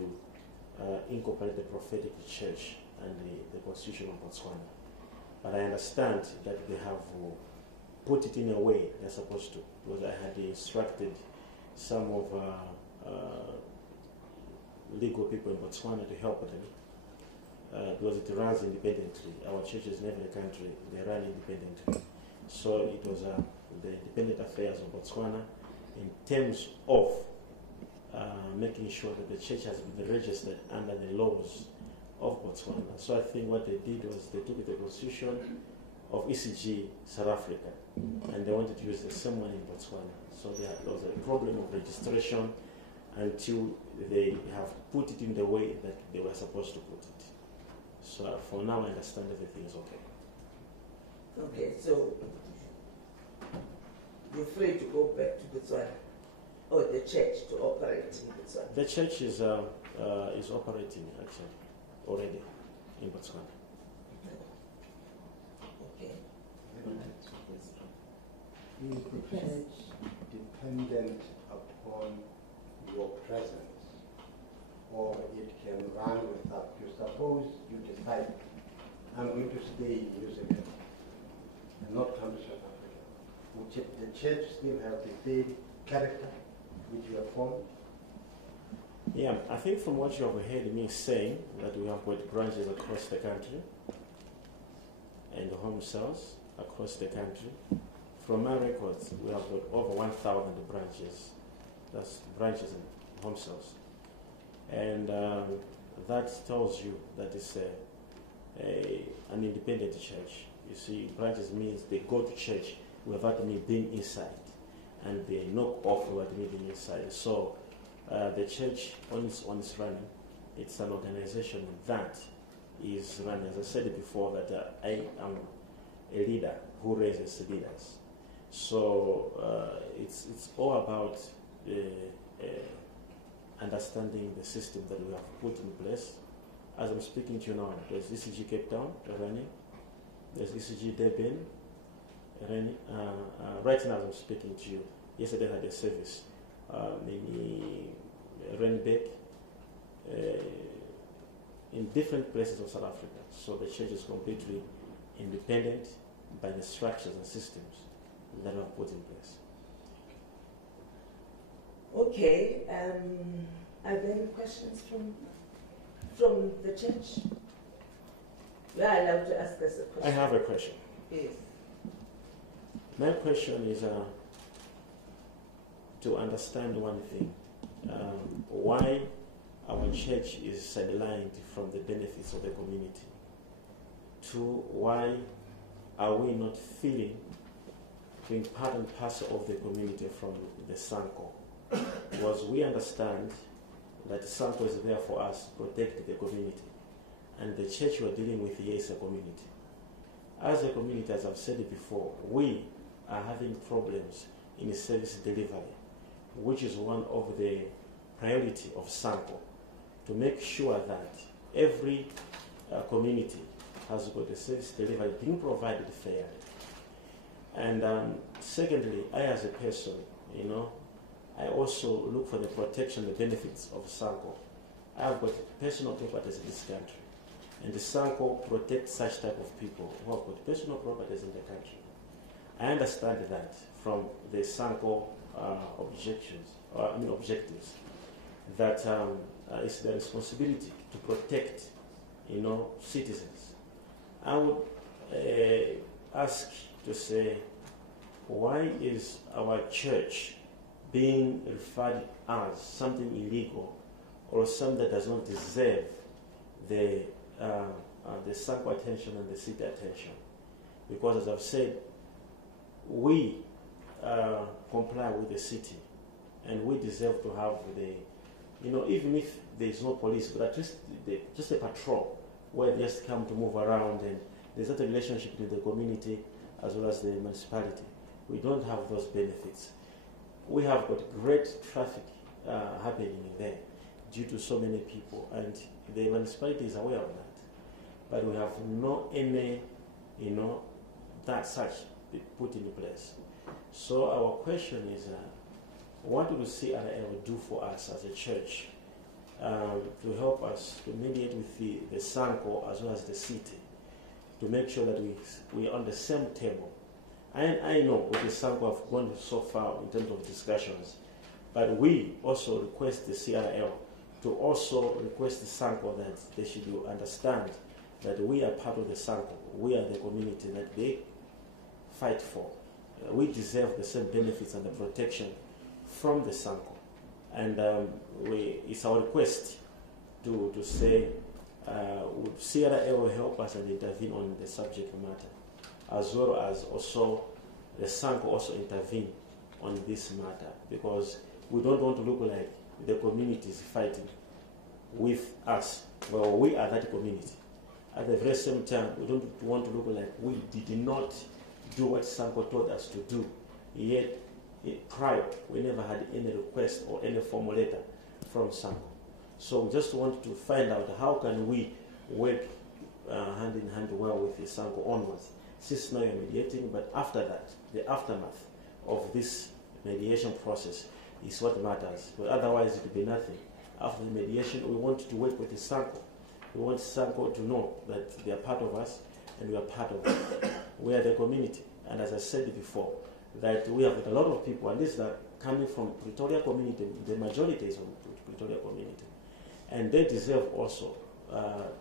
incorporate the prophetic church and the constitution of Botswana. But I understand that they have put it in a way they're supposed to, because I had instructed some of legal people in Botswana to help them, because it runs independently. Our churches in every country, they run independently. So it was the independent affairs of Botswana in terms of making sure that the church has been registered under the laws of Botswana. So I think what they did was they took the constitution of ECG South Africa and they wanted to use the same one in Botswana. So there was a problem of registration until they have put it in the way that they were supposed to put it. So for now, I understand everything is okay. Okay, so you're free to go back to Botswana, or the church to operate in Botswana? The church is operating actually already in Botswana. Okay. Is the church dependent upon your presence, or it can run without you? Suppose you decide, I'm going to stay in New Zealand and not come to South Africa. Would the church still have the same character which you have formed? Yeah, I think from what you have heard me saying, that we have got branches across the country and home cells across the country. From my records, we have got over 1,000 branches. That's branches and home cells. And that tells you that it's an independent church. You see, branches means they go to church without me being inside, and they knock off without me being inside. So the church on its own is running. It's an organization that is running. As I said before, that I am a leader who raises leaders. So it's all about understanding the system that we have put in place. As I'm speaking to you now, there's ECG Cape Town running. There's ECG Durban running. Right now, as I'm speaking to you, yesterday I had a service in Randburg, in different places of South Africa. So the church is completely independent by the structures and systems that are put in place. Okay, are there any questions from the church? We are allowed to ask us a question. I have a question. Yes. My question is to understand one thing. Why our church is sidelined from the benefits of the community. Two, why are we not feeling being part and parcel of the community from the SANCO? Because we understand that SANCO is there for us to protect the community. And the church we're dealing with here is a community. As a community, as I've said it before, we are having problems in service delivery, which is one of the priority of SANCO, to make sure that every community has got the service delivery being provided fairly. And secondly, I as a person, I also look for the protection, the benefits of SANCO. I have got personal properties in this country, and the SANCO protects such type of people who have got personal properties in the country. I understand that from the SANCO objectives, that it's their responsibility to protect, citizens. I would ask to say, why is our church being referred as something illegal or something that does not deserve the SANCO attention and the city attention? Because as I've said, we comply with the city, and we deserve to have the, even if there's no police, but at least just a patrol where they just come to move around, and there's not a relationship with the community as well as the municipality. We don't have those benefits. We have got great traffic happening there due to so many people, and the municipality is aware of that. But we have no any, that such put in place. So our question is, what will CRL do for us as a church to help us to mediate with the SANCO as well as the city, to make sure that we are on the same table? I know with the SANCO have gone so far in terms of discussions, but we also request the CRL to also request the SANCO that they should understand that we are part of the SANCO, we are the community that they fight for. We deserve the same benefits and the protection from the SANCO. And it's our request to say, would CRL help us and intervene on the subject matter, as well as also the SANCO also intervene on this matter, because we don't want to look like the community is fighting with us. Well, we are that community. At the very same time, we don't want to look like we did not do what SANCO told us to do. Yet, prior, we never had any request or any formal letter from SANCO. So we just want to find out how can we work hand in hand well with the SANCO onwards. Since now you're mediating, but after that, the aftermath of this mediation process is what matters. But otherwise, it will be nothing. After the mediation, we want to work with the SANCO. We want SANCO to know that they are part of us and we are part of them. We are the community. And as I said before, that we have a lot of people, and these are coming from Pretoria community, the majority is from Pretoria community. And they deserve also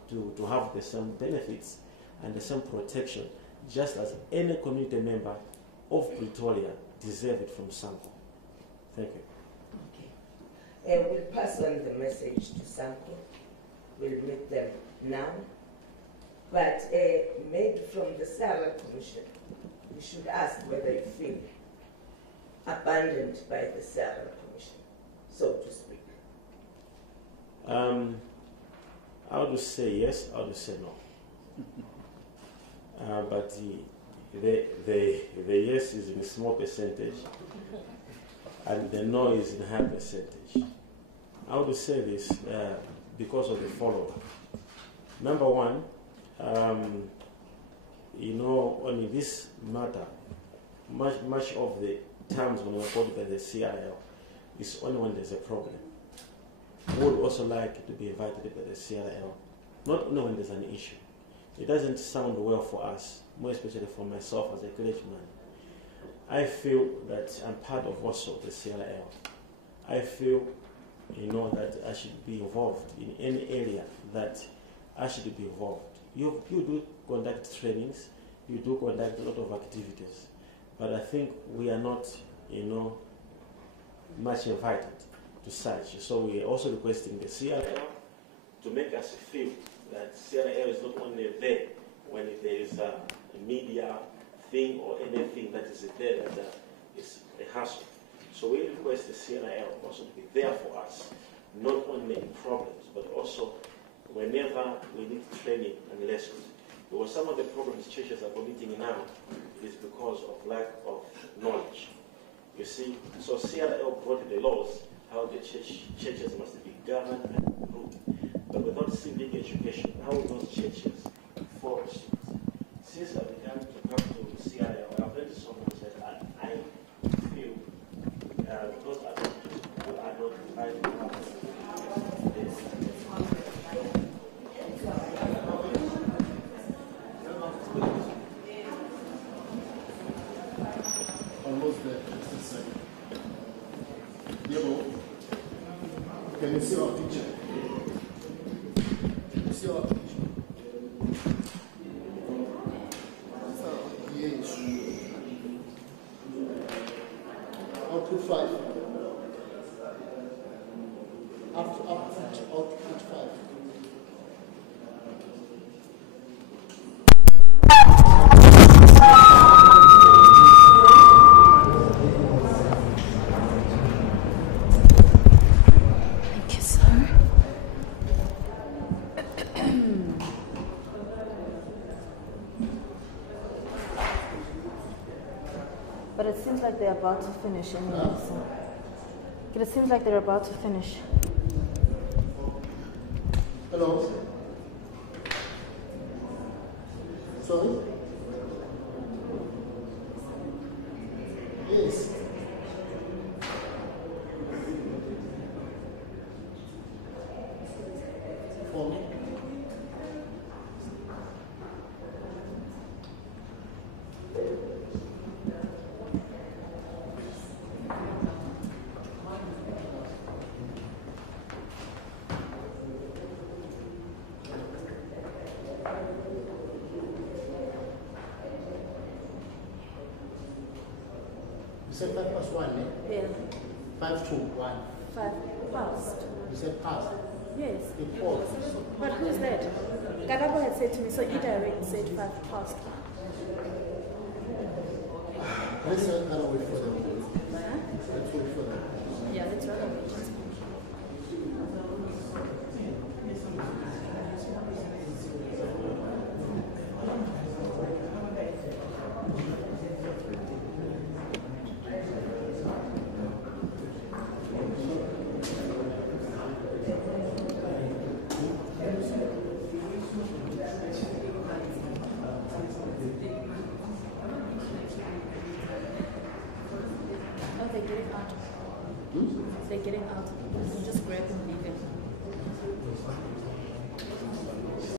to have the same benefits and the same protection, just as any community member of Pretoria deserve it from SANCO. Thank you. Okay. We'll pass on the message to SANCO. We'll meet them now. But maybe from the CRL Commission, we should ask whether you feel abandoned by the CRL Commission, so to speak. I would say yes, I would say no. But the yes is in a small percentage, and the no is in a high percentage. I would say this because of the following. Number one, on this matter, much of the times when we're called by the CRL is only when there's a problem. We would also like to be invited by the CRL, not only when there's an issue. It doesn't sound well for us, more especially for myself as a clergyman. I feel that I'm part of also the CRL. I feel, that I should be involved in any area that I should be involved. You do conduct trainings, you do conduct a lot of activities, but I think we are not, much invited to such. So we are also requesting the CRL to make us feel that CRL is not only there when there is a media thing or anything that is there that is a hassle. So we request the CRL also to be there for us, not only in problems, but also whenever we need training and lessons. Because some of the problems churches are committing now is because of lack of knowledge. You see, so CRL brought the laws how the churches must be governed and ruled. But without civic education, how will those churches before. Since I began to come to CRL, I've read so much that I feel because I don't like almost there. Just a second. Yellow. Can you see our picture? Can you see our picture? So, yes. Output 5. Output 5. But it seems like they're about to finish anyway. So. It seems like they're about to finish. Hello? Sorry? Yes. For me? You said 5 plus 1, eh? Yeah. 5 to 1. 5 past. You said past. Yes. It was. But who's that? Gadabo had said to me, so e-direct said 5 past. Let's run away for them. Huh? Let's wait for them. Yeah, let's run away. They're getting out. You just grab and leave it.